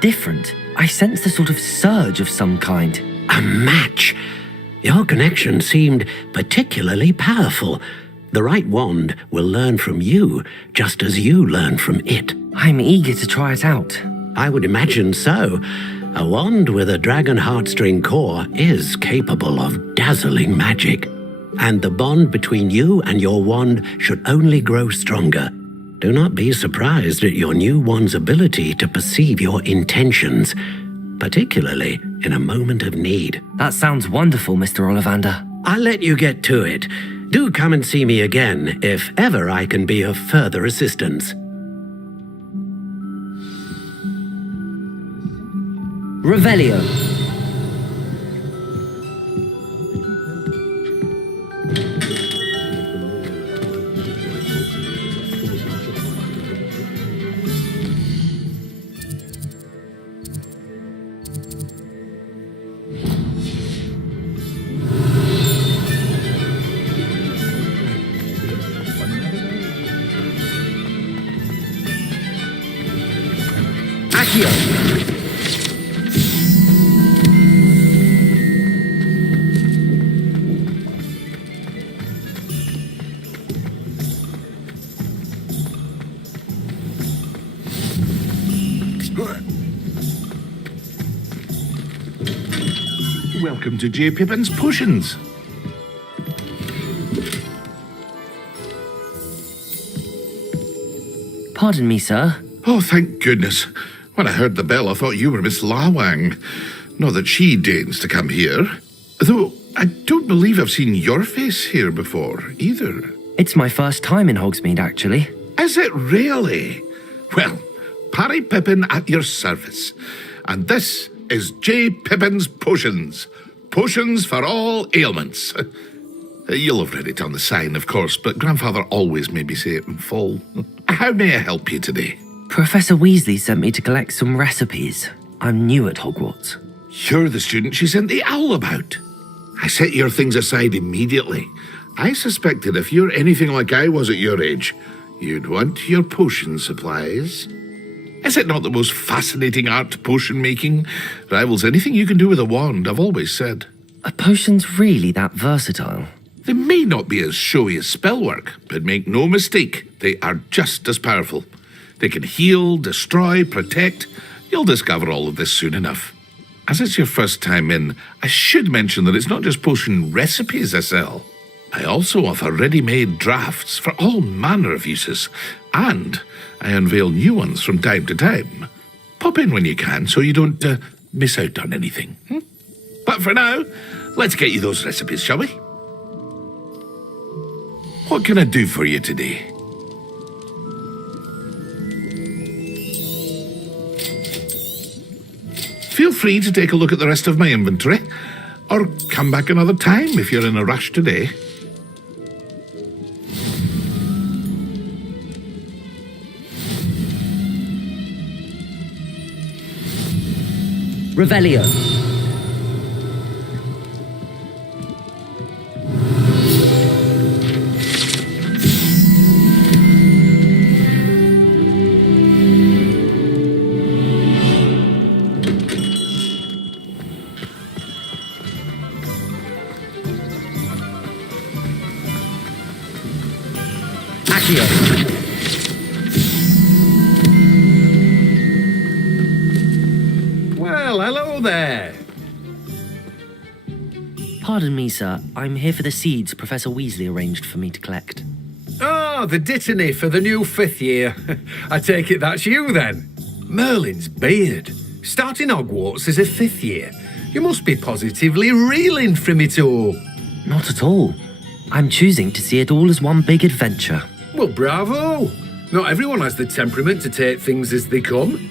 Different. I sensed a sort of surge of some kind. A match. Your connection seemed particularly powerful. The right wand will learn from you, just as you learn from it. I'm eager to try it out. I would imagine so. A wand with a dragon heartstring core is capable of dazzling magic. And the bond between you and your wand should only grow stronger. Do not be surprised at your new wand's ability to perceive your intentions, particularly in a moment of need. That sounds wonderful, Mr. Ollivander. I'll let you get to it. Do come and see me again if ever I can be of further assistance. Revelio. Accio. welcome to J. Pippin's Potions. Pardon me, sir. Oh, thank goodness. When I heard the bell, I thought you were Miss Lawang. Not that she deigns to come here. Though, I don't believe I've seen your face here before, either. It's my first time in Hogsmeade, actually. Is it really? Well, Parry Pippin at your service. And this is J. Pippin's Potions. Potions for all ailments. You'll have read it on the sign, of course, but Grandfather always made me say it in full. How may I help you today? Professor Weasley sent me to collect some recipes. I'm new at Hogwarts. You're the student she sent the owl about. I set your things aside immediately. I suspected if you're anything like I was at your age, you'd want your potion supplies. Is it not the most fascinating art, potion making? Rivals anything you can do with a wand, I've always said. Are potions really that versatile? They may not be as showy as spellwork, but make no mistake, they are just as powerful. They can heal, destroy, protect. You'll discover all of this soon enough. As it's your first time in, I should mention that it's not just potion recipes I sell. I also offer ready-made drafts for all manner of uses, and I unveil new ones from time to time. Pop in when you can so you don't miss out on anything. But for now, let's get you those recipes, shall we? What can I do for you today? Feel free to take a look at the rest of my inventory, or come back another time if you're in a rush today. Revelio. Accio. Well, hello there. Pardon me, sir. I'm here for the seeds Professor Weasley arranged for me to collect. Oh, the dittany for the new 5th year. I take it that's you, then. Merlin's beard. Starting Hogwarts as a 5th year. You must be positively reeling from it all. Not at all. I'm choosing to see it all as one big adventure. Well, bravo. Not everyone has the temperament to take things as they come.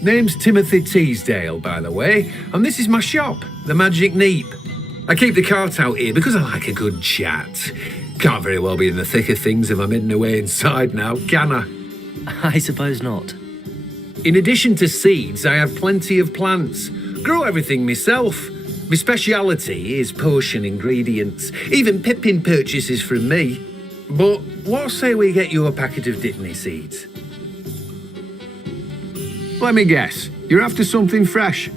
Name's Timothy Teasdale, by the way, and this is my shop, the Magic Neep. I keep the cart out here because I like a good chat. Can't very well be in the thick of things if I'm hidden away inside now, can I? I suppose not. In addition to seeds, I have plenty of plants. Grow everything myself. My speciality is potion ingredients. Even Pippin purchases from me. But what say we get you a packet of dittany seeds? Let me guess. You're after something fresh.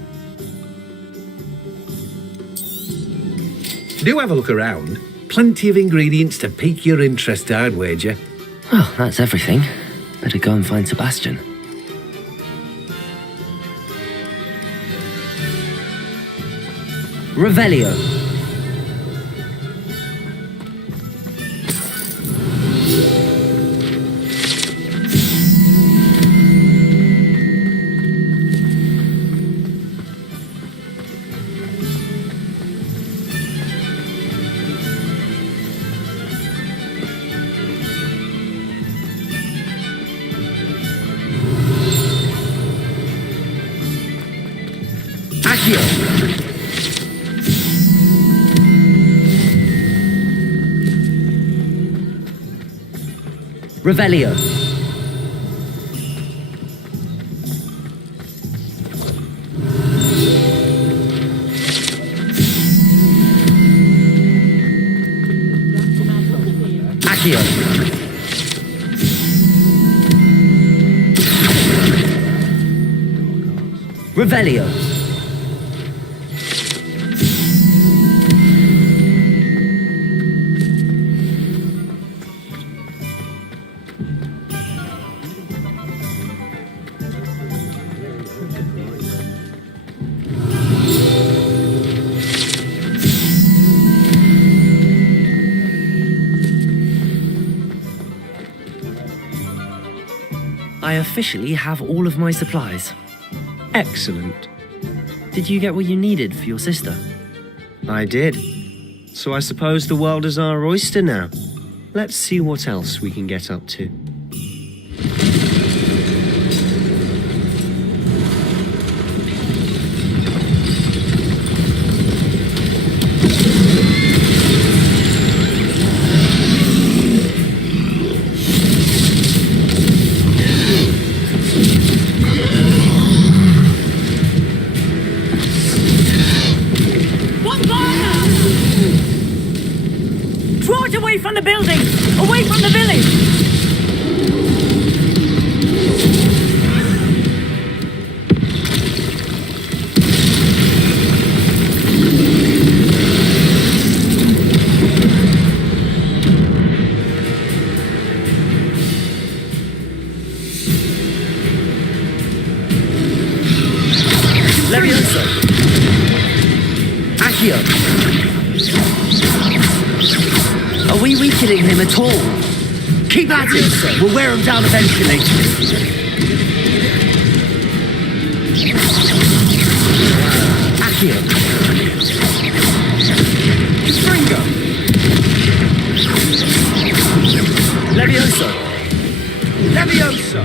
Do have a look around. Plenty of ingredients to pique your interest, I'd wager. Well, that's everything. Better go and find Sebastian. Revelio. Accio. Revelio. Accio. Revelio. I officially have all of my supplies. Excellent. Did you get what you needed for your sister? I did. So I suppose the world is our oyster now. Let's see what else we can get up to. Draw it away from the building! Away from the village! Levioso! Accio! Are we weakening him at all? Keep at it! We'll wear him down eventually. Accio! Stringo! Levioso! Levioso!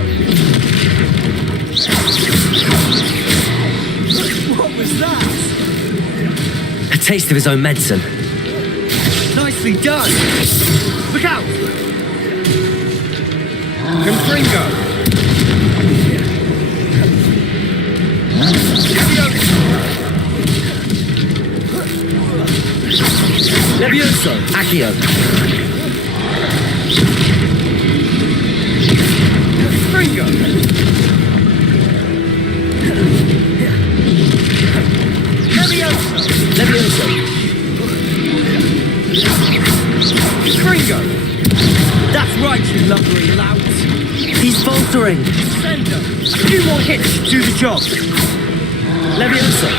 What was that? A taste of his own medicine. Nicely done! Look out! Confringo! Levioso! Accio! Confringo! Levioso! Stringo! That's right, you lumbering louts! He's faltering! Incendio! A few more hits to do the job! Levioso!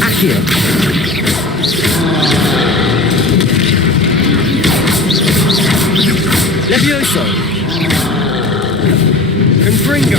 Accio! Levioso! Confringo!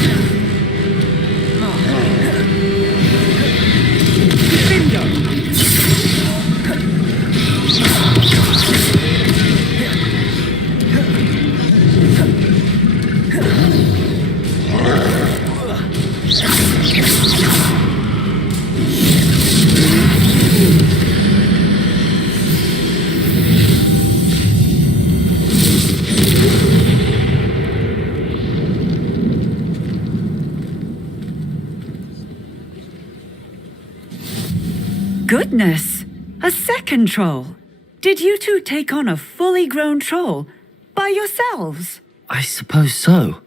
Goodness! A second troll! Did you two take on a fully grown troll by yourselves? I suppose so.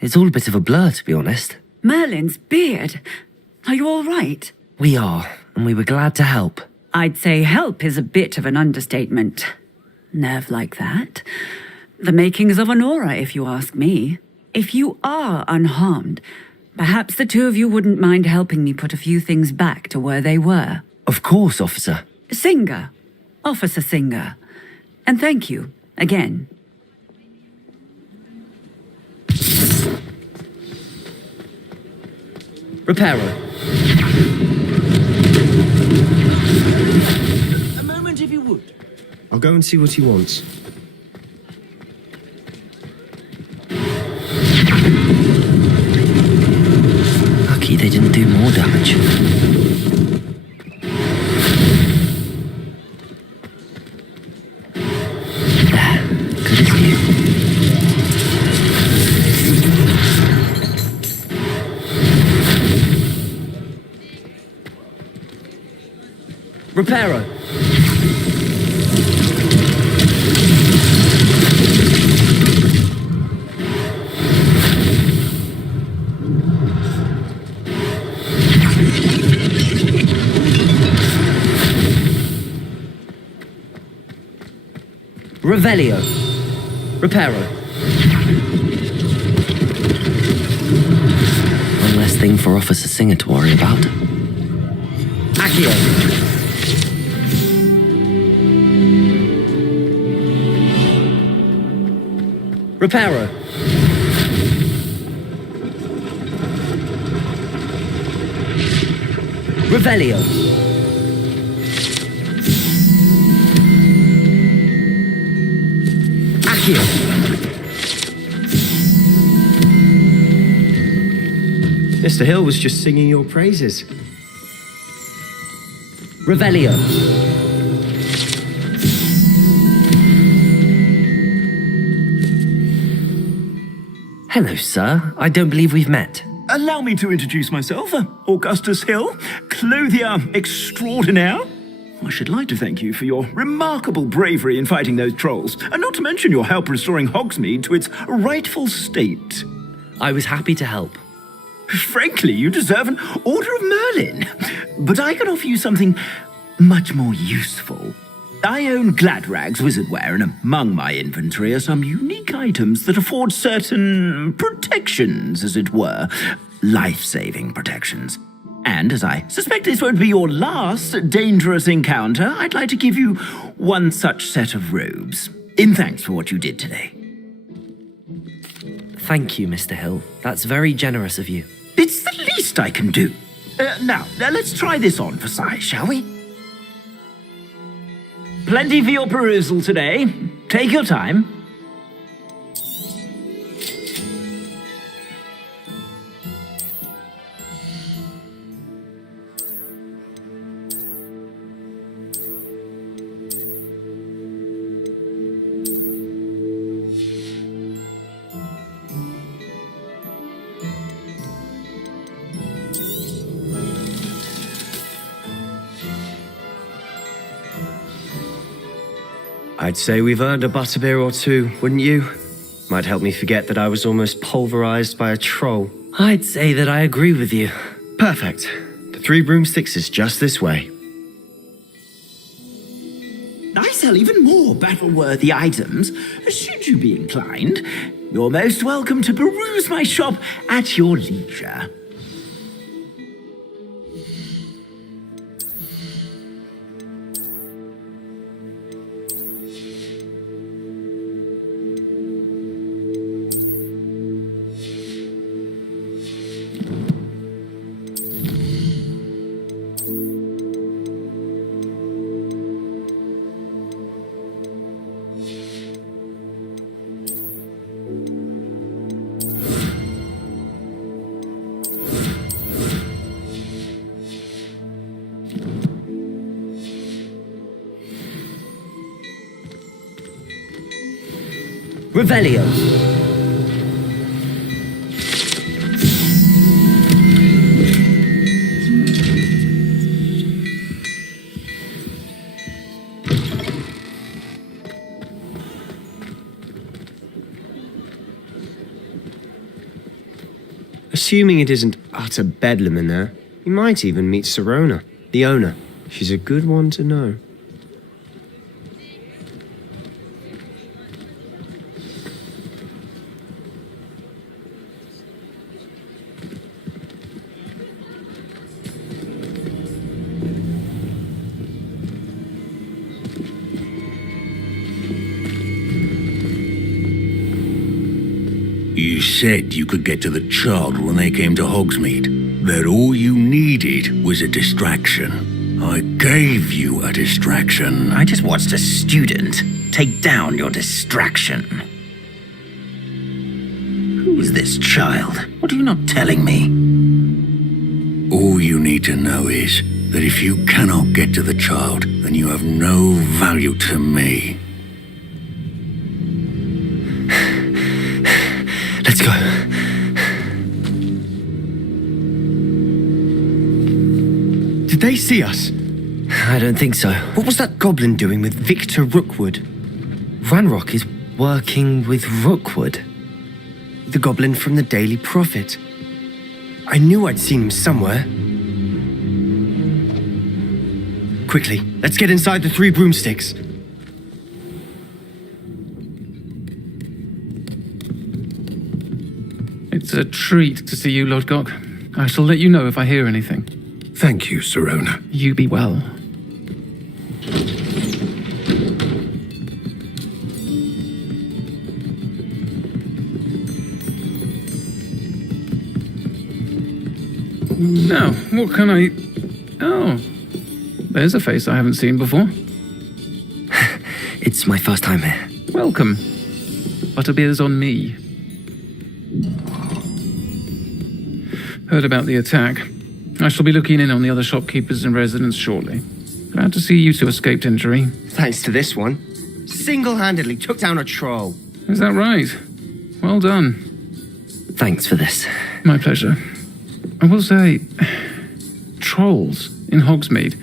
It's all a bit of a blur, to be honest. Merlin's beard. Are you all right? We are, and we were glad to help. I'd say help is a bit of an understatement. Nerve like that. The makings of an aura, if you ask me. If you are unharmed, perhaps the two of you wouldn't mind helping me put a few things back to where they were. Of course, officer. Singer. Officer Singer. And thank you, again. Reparo. A moment, if you would. I'll go and see what he wants. Lucky they didn't do more damage. There, good as new. Reparo. Revelio. Reparo. One less thing for Officer Singer to worry about. Accio. Reparo. Revelio. Accio. Mr. Hill was just singing your praises. Revelio. Hello, sir. I don't believe we've met. Allow me to introduce myself, Augustus Hill, clothier extraordinaire. I should like to thank you for your remarkable bravery in fighting those trolls, and not to mention your help restoring Hogsmeade to its rightful state. I was happy to help. Frankly, you deserve an Order of Merlin, but I can offer you something much more useful. I own Gladrag's wizardware, and among my inventory are some unique items that afford certain protections, as it were. Life-saving protections. And as I suspect this won't be your last dangerous encounter, I'd like to give you one such set of robes, in thanks for what you did today. Thank you, Mr. Hill. That's very generous of you. It's the least I can do. Now, let's try this on for size, shall we? Plenty for your perusal today. Take your time. I'd say we've earned a butterbeer or two, wouldn't you? Might help me forget that I was almost pulverized by a troll. I'd say that I agree with you. Perfect. The 3 broomsticks is just this way. I sell even more battle-worthy items, should you be inclined. You're most welcome to peruse my shop at your leisure. Revelio. Assuming it isn't utter bedlam in there, you might even meet Serona, the owner. She's a good one to know. You said you could get to the child when they came to Hogsmeade. That all you needed was a distraction. I gave you a distraction. I just watched a student take down your distraction. Who is this child? What are you not telling me? All you need to know is that if you cannot get to the child, then you have no value to me. Let's go. Did they see us? I don't think so. What was that goblin doing with Victor Rookwood? Ranrock is working with Rookwood. The goblin from the Daily Prophet. I knew I'd seen him somewhere. Quickly, let's get inside the 3 broomsticks. It's a treat to see you, Lodgok. I shall let you know if I hear anything. Thank you, Serona. You be well. Now, what can I... Oh, there's a face I haven't seen before. It's my first time here. Welcome. Butterbeer's on me. Heard about the attack. I shall be looking in on the other shopkeepers and residents shortly. Glad to see you two escaped injury. Thanks to this one. Single-handedly took down a troll. Is that right? Well done. Thanks for this. My pleasure. I will say, trolls in Hogsmeade.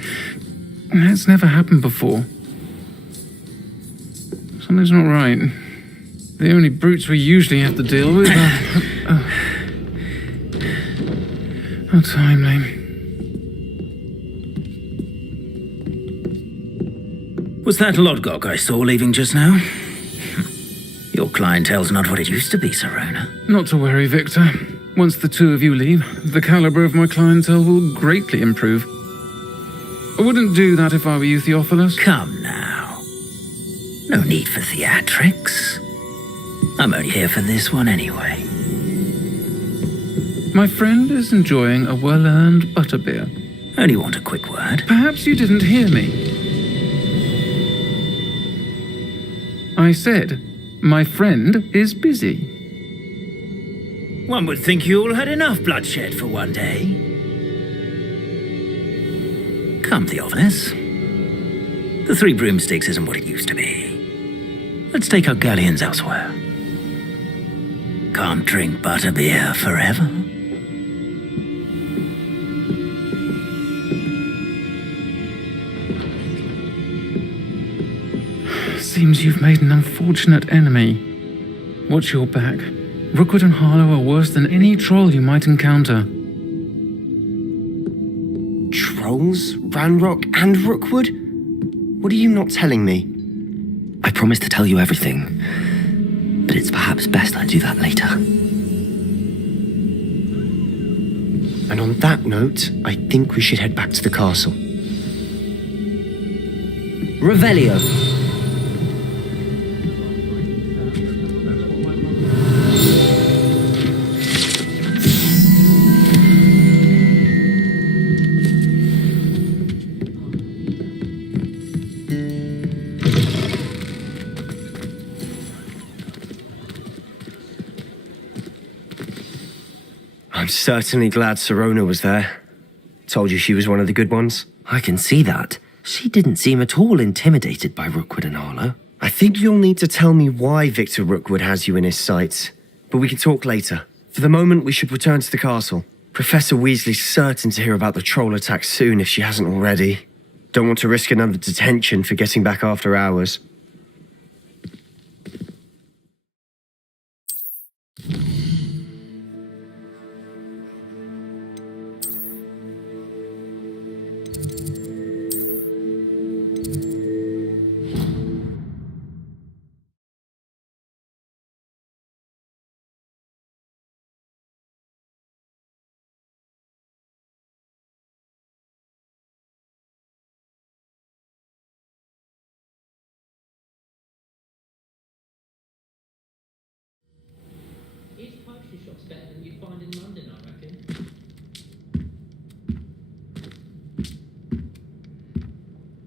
That's never happened before. Something's not right. The only brutes we usually have to deal with are... How timely. Was that Lodgok I saw leaving just now? Your clientele's not what it used to be, Serona. Not to worry, Victor. Once the two of you leave, the caliber of my clientele will greatly improve. I wouldn't do that if I were you, Theophilus. Come now. No need for theatrics. I'm only here for this one anyway. My friend is enjoying a well-earned butterbeer. Only want a quick word. Perhaps you didn't hear me. I said, my friend is busy. One would think you all had enough bloodshed for one day. Come, Theophilus. The Three Broomsticks isn't what it used to be. Let's take our galleons elsewhere. Can't drink butterbeer forever. Seems you've made an unfortunate enemy. Watch your back. Rookwood and Harlow are worse than any troll you might encounter. Trolls? Ranrock and Rookwood? What are you not telling me? I promised to tell you everything, but it's perhaps best I do that later. And on that note, I think we should head back to the castle. Revelio. I'm certainly glad Serona was there. Told you she was one of the good ones. I can see that. She didn't seem at all intimidated by Rookwood and Harlow. I think you'll need to tell me why Victor Rookwood has you in his sights. But we can talk later. For the moment, we should return to the castle. Professor Weasley's certain to hear about the troll attack soon if she hasn't already. Don't want to risk another detention for getting back after hours.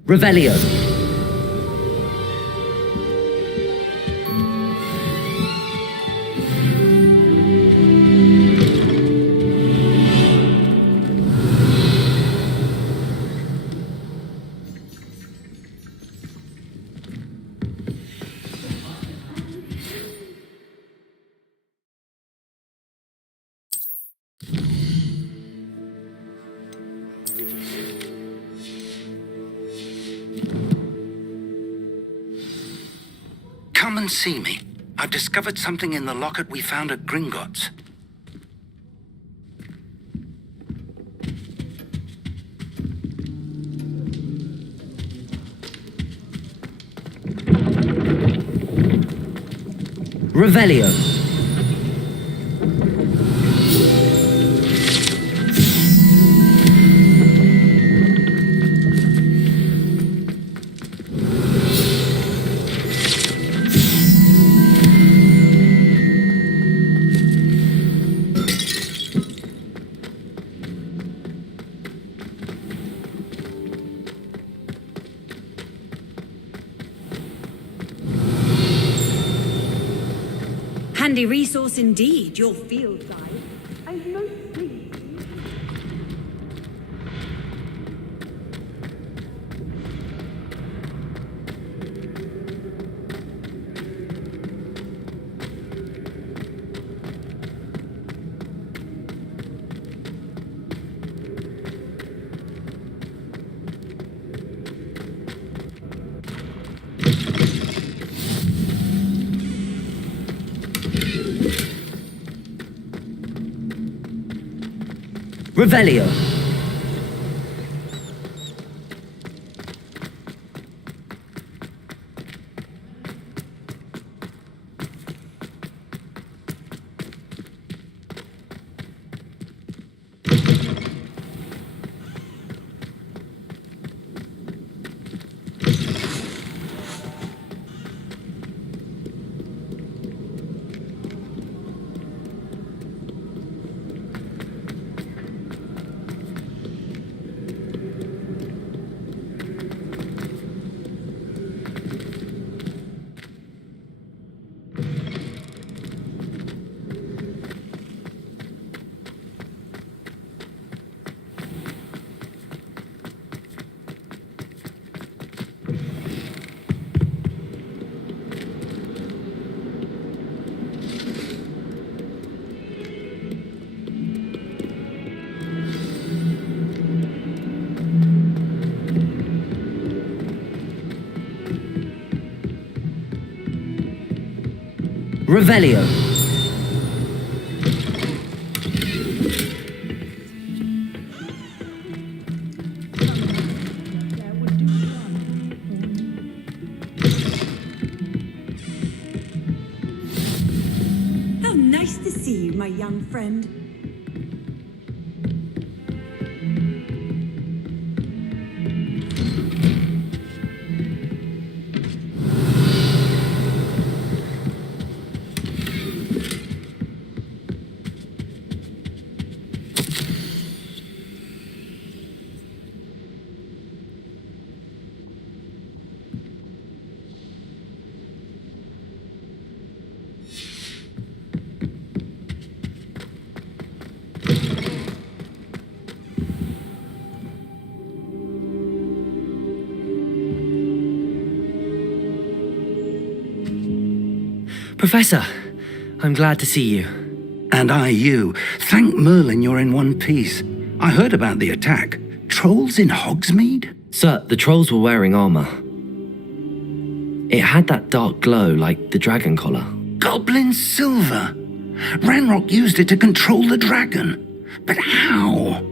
Revelio. Come and see me. I've discovered something in the locket we found at Gringotts. Revelio. Handy resource indeed, your field guide. I've no sleep. Revelio. Revelio. How nice to see you, my young friend. Professor, I'm glad to see you. And I you. Thank Merlin you're in one piece. I heard about the attack. Trolls in Hogsmeade? Sir, the trolls were wearing armor. It had that dark glow like the dragon collar. Goblin silver. Ranrock used it to control the dragon. But how?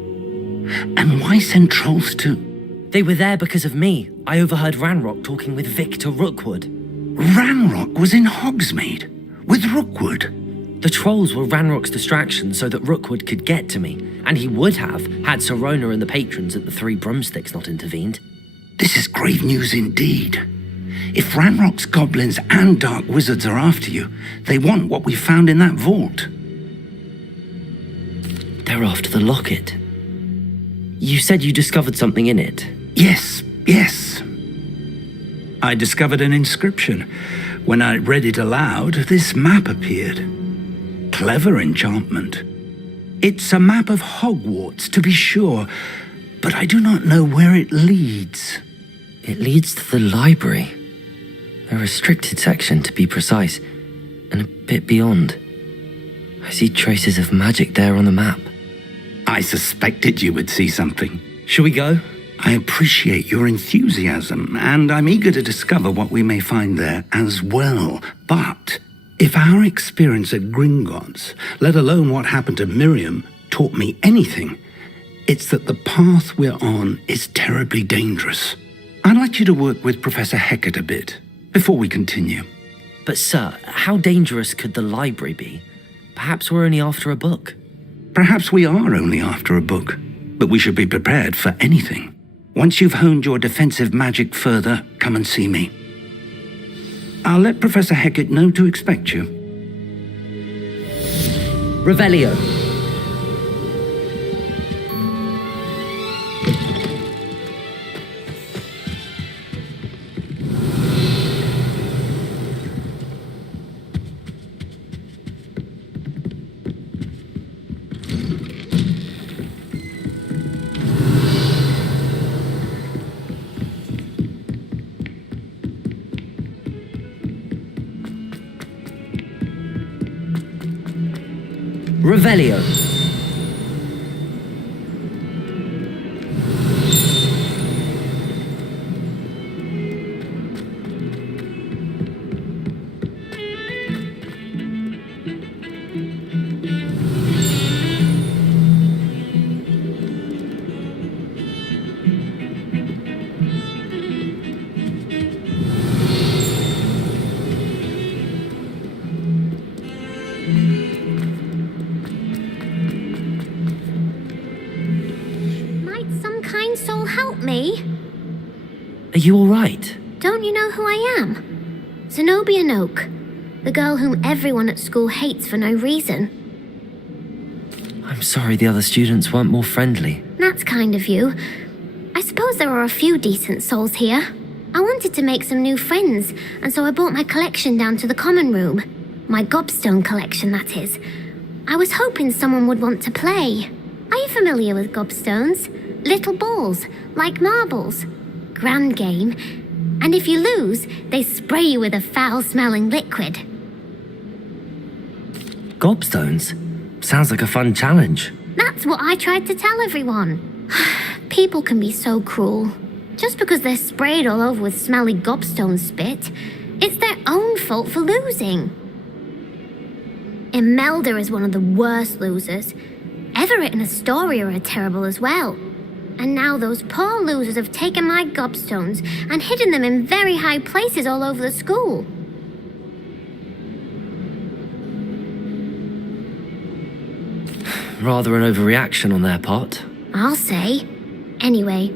And why send trolls to... They were there because of me. I overheard Ranrock talking with Victor Rookwood. Ranrock was in Hogsmeade with Rookwood. The trolls were Ranrock's distraction so that Rookwood could get to me, and he would have had Sirona and the patrons at the Three Broomsticks not intervened. This is grave news indeed. If Ranrock's goblins and dark wizards are after you, they want what we found in that vault. They're after the locket. You said you discovered something in it. Yes. I discovered an inscription. When I read it aloud, this map appeared. Clever enchantment. It's a map of Hogwarts, to be sure, but I do not know where it leads. It leads to the library. A restricted section, to be precise, and a bit beyond. I see traces of magic there on the map. I suspected you would see something. Shall we go? I appreciate your enthusiasm, and I'm eager to discover what we may find there as well. But if our experience at Gringotts, let alone what happened to Miriam, taught me anything, it's that the path we're on is terribly dangerous. I'd like you to work with Professor Hecat a bit before we continue. But sir, how dangerous could the library be? Perhaps we're only after a book. Perhaps we are only after a book, but we should be prepared for anything. Once you've honed your defensive magic further, come and see me. I'll let Professor Hecat know to expect you. Revelio. Revelio. Are you all right? Don't you know who I am? Zenobia Noak, the girl whom everyone at school hates for no reason. I'm sorry the other students weren't more friendly. That's kind of you. I suppose there are a few decent souls here. I wanted to make some new friends, and so I brought my collection down to the common room. My gobstone collection, that is. I was hoping someone would want to play. Are you familiar with gobstones? Little balls, like marbles. Grand game. And if you lose, they spray you with a foul-smelling liquid. Gobstones? Sounds like a fun challenge. That's what I tried to tell everyone. People can be so cruel. Just because they're sprayed all over with smelly gobstone spit, it's their own fault for losing. Imelda is one of the worst losers. Everett and Astoria are terrible as well. And now those poor losers have taken my gobstones and hidden them in very high places all over the school. Rather an overreaction on their part. I'll say. Anyway,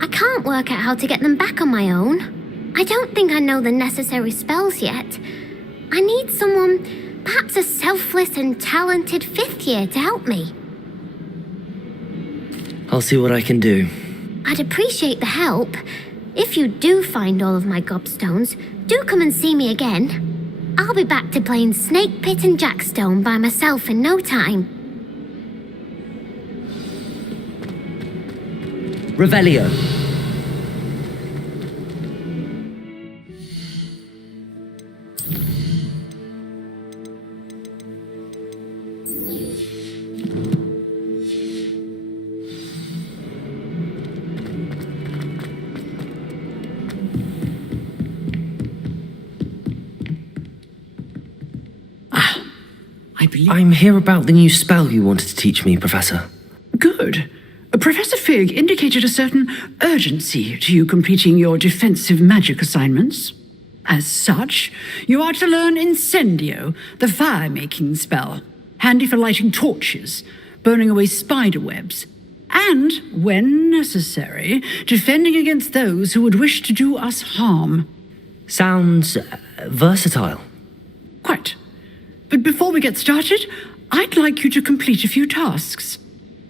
I can't work out how to get them back on my own. I don't think I know the necessary spells yet. I need someone, perhaps a selfless and talented 5th year to help me. I'll see what I can do. I'd appreciate the help. If you do find all of my gobstones, do come and see me again. I'll be back to playing Snake Pit and Jackstone by myself in no time. Revelio. I'm here about the new spell you wanted to teach me, Professor. Good. Professor Fig indicated a certain urgency to you completing your defensive magic assignments. As such, you are to learn Incendio, the fire-making spell, handy for lighting torches, burning away spider webs, and, when necessary, defending against those who would wish to do us harm. Sounds versatile. Quite. But before we get started, I'd like you to complete a few tasks.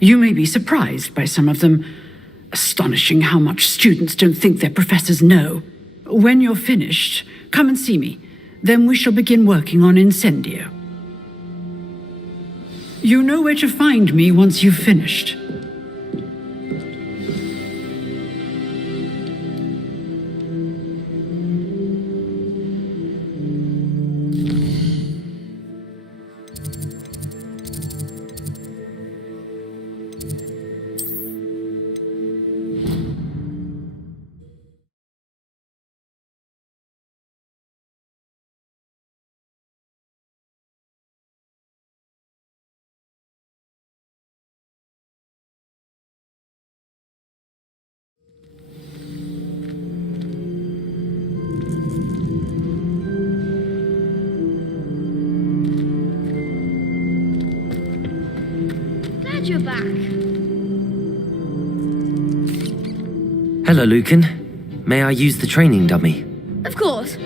You may be surprised by some of them. Astonishing how much students don't think their professors know. When you're finished, come and see me. Then we shall begin working on Incendio. You know where to find me once you've finished. You're back. Hello, Lucan. May I use the training dummy? Of course.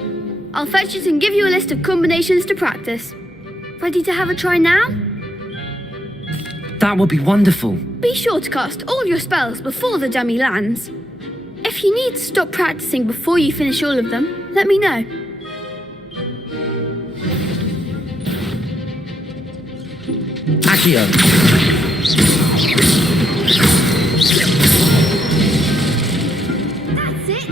I'll fetch it and give you a list of combinations to practice. Ready to have a try now? That would be wonderful. Be sure to cast all your spells before the dummy lands. If you need to stop practicing before you finish all of them, let me know. Accio. That's it.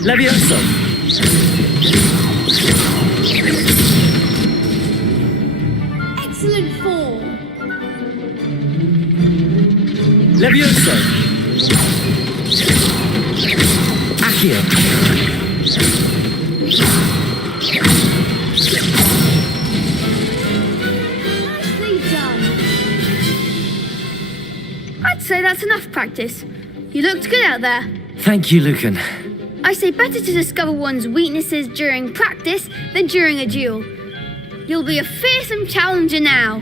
Levioso. Levioso! Accio! Nicely done. I'd say that's enough practice. You looked good out there. Thank you, Lucan. I say better to discover one's weaknesses during practice than during a duel. You'll be a fearsome challenger now.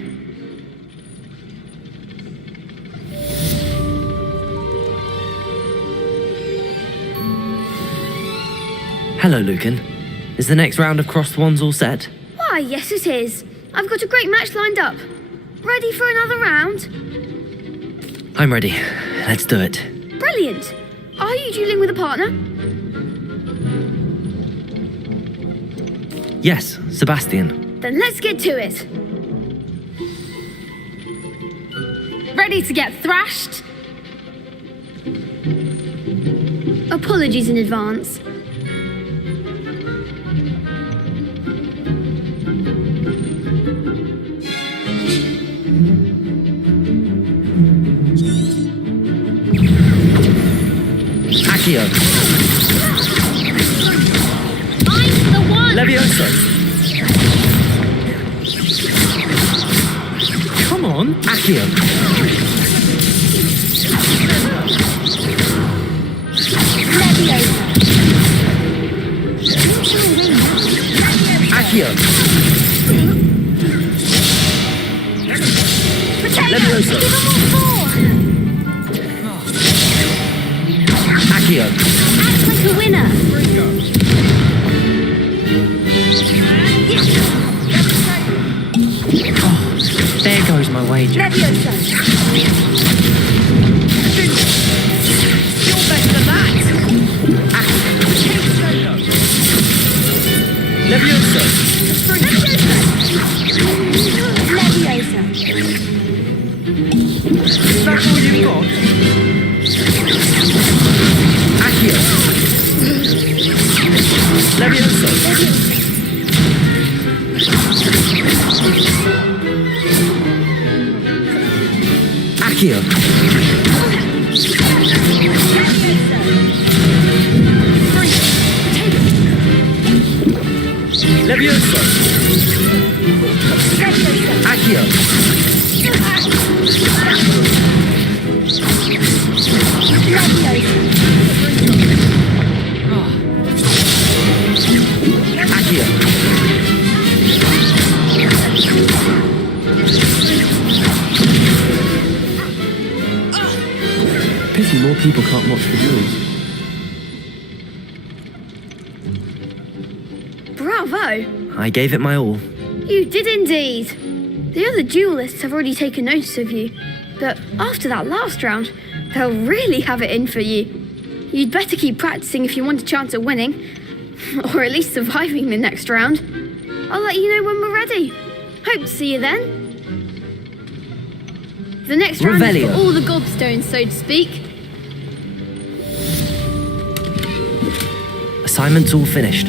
Hello, Lucan. Is the next round of Crossed Wands all set? Why, yes it is. I've got a great match lined up. Ready for another round? I'm ready. Let's do it. Brilliant. Are you dueling with a partner? Yes, Sebastian. Then let's get to it. Ready to get thrashed? Apologies in advance. Accio! I'm the one! Levioso! Come on! Accio! Accio! Levioso! Accio! Act like a winner! There goes my wager. Levioso! You're better than that! Levioso! Levioso! Is that all you've got? Accio! Levioso! Accio! Levioso! Accio! Accio! Pity more people can't watch the duels. Bravo! I gave it my all. You did indeed. The other duelists have already taken notice of you, but after that last round, they'll really have it in for you. You'd better keep practicing if you want a chance at winning, or at least surviving the next round. I'll let you know when we're ready. Hope to see you then. The next round is for all the gobstones, so to speak. Assignment's all finished.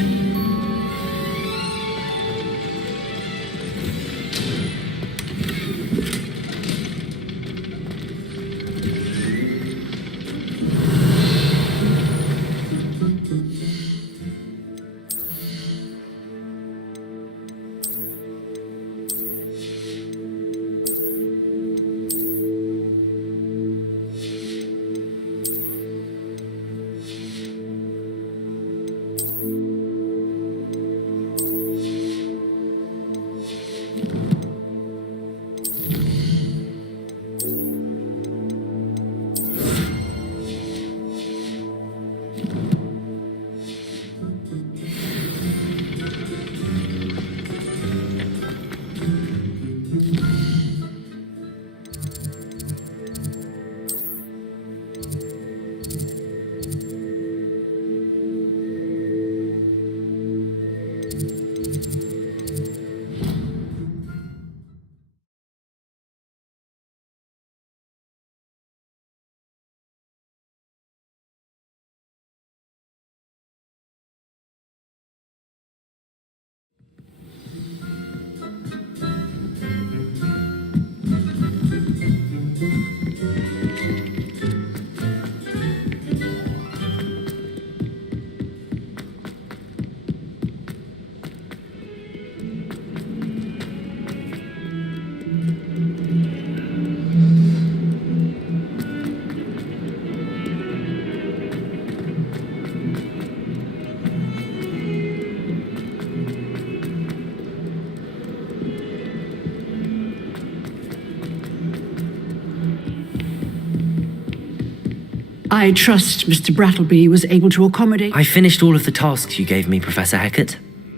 I trust Mr. Brattleby was able to accommodate... I finished all of the tasks you gave me, Professor Hecat.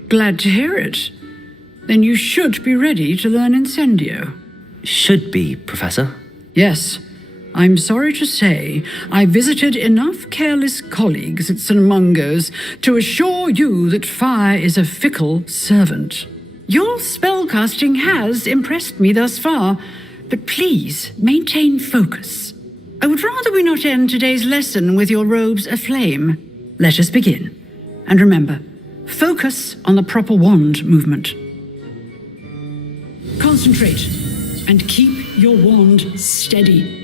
Glad to hear it. Then you should be ready to learn Incendio. Should be, Professor. Yes. I'm sorry to say, I visited enough careless colleagues at St. Mungo's to assure you that fire is a fickle servant. Your spellcasting has impressed me thus far, but please maintain focus. I would rather we not end today's lesson with your robes aflame. Let us begin. And remember, focus on the proper wand movement. Concentrate and keep your wand steady.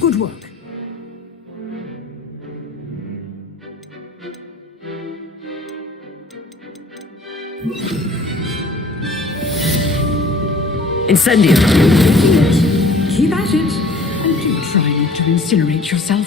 Good work. Incendio! Keep at it, and do try not to incinerate yourself.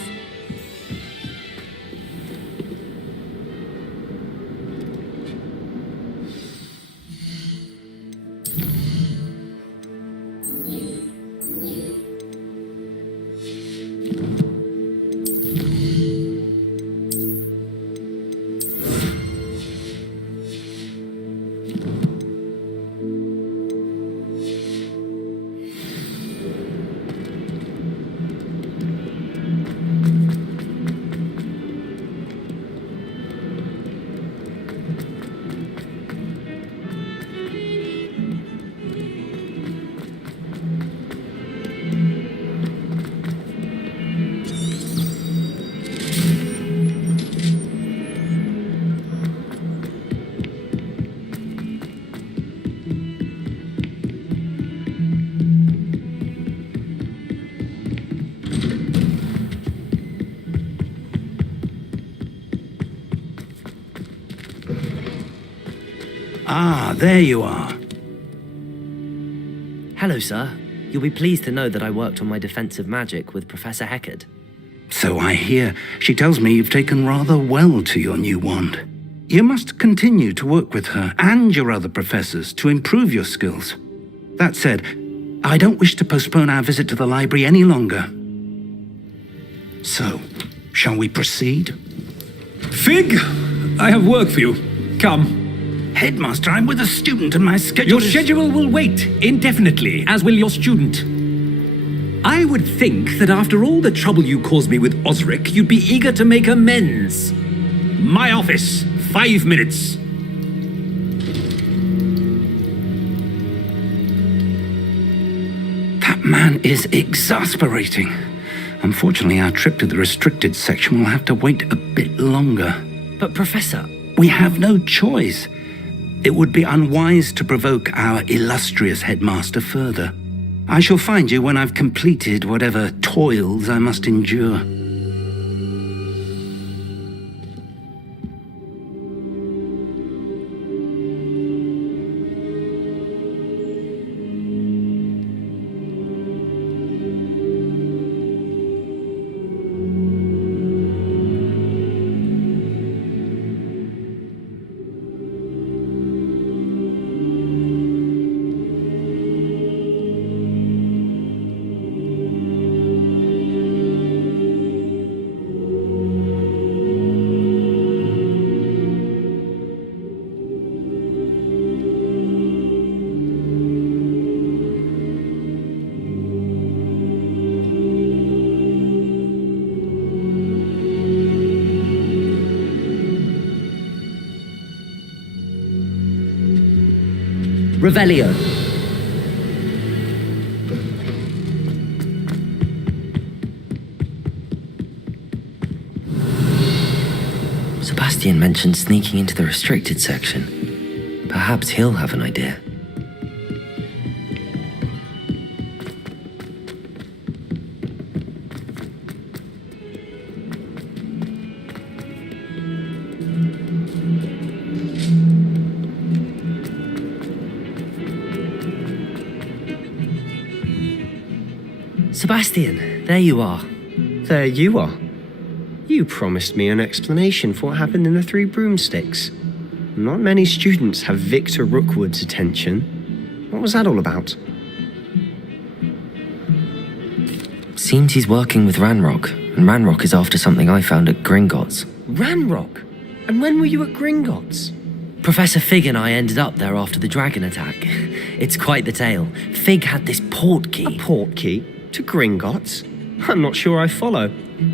Ah, there you are. Hello, sir. You'll be pleased to know that I worked on my defensive magic with Professor Hecat. So I hear. She tells me you've taken rather well to your new wand. You must continue to work with her and your other professors to improve your skills. That said, I don't wish to postpone our visit to the library any longer. So, shall we proceed? Fig, I have work for you. Come. Headmaster, I'm with a student and my schedule Your schedule will wait indefinitely, as will your student. I would think that after all the trouble you caused me with Osric, you'd be eager to make amends. My office, 5 minutes. That man is exasperating. Unfortunately, our trip to the restricted section will have to wait a bit longer. But Professor... We have no choice. It would be unwise to provoke our illustrious headmaster further. I shall find you when I've completed whatever toils I must endure. Revelio. Sebastian mentioned sneaking into the restricted section. Perhaps he'll have an idea. Sebastian, there you are. There you are. You promised me an explanation for what happened in the Three Broomsticks. Not many students have Victor Rookwood's attention. What was that all about? Seems he's working with Ranrock, and Ranrock is after something I found at Gringotts. Ranrock? And when were you at Gringotts? Professor Fig and I ended up there after the dragon attack. It's quite the tale. Fig had this port key. A port key? To Gringotts? I'm not sure I follow.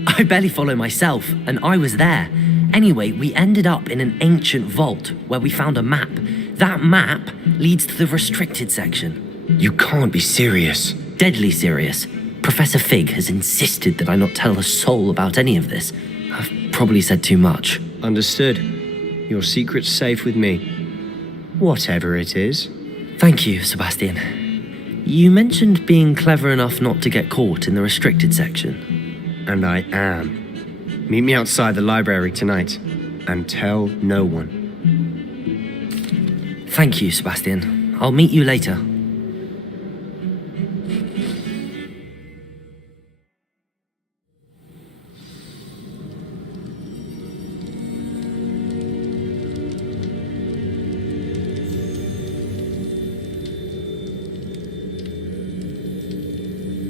I barely follow myself, and I was there. Anyway, we ended up in an ancient vault where we found a map. That map leads to the restricted section. You can't be serious. Deadly serious. Professor Fig has insisted that I not tell a soul about any of this. I've probably said too much. Understood. Your secret's safe with me. Whatever it is. Thank you, Sebastian. You mentioned being clever enough not to get caught in the restricted section. And I am. Meet me outside the library tonight, and tell no one. Thank you, Sebastian. I'll meet you later.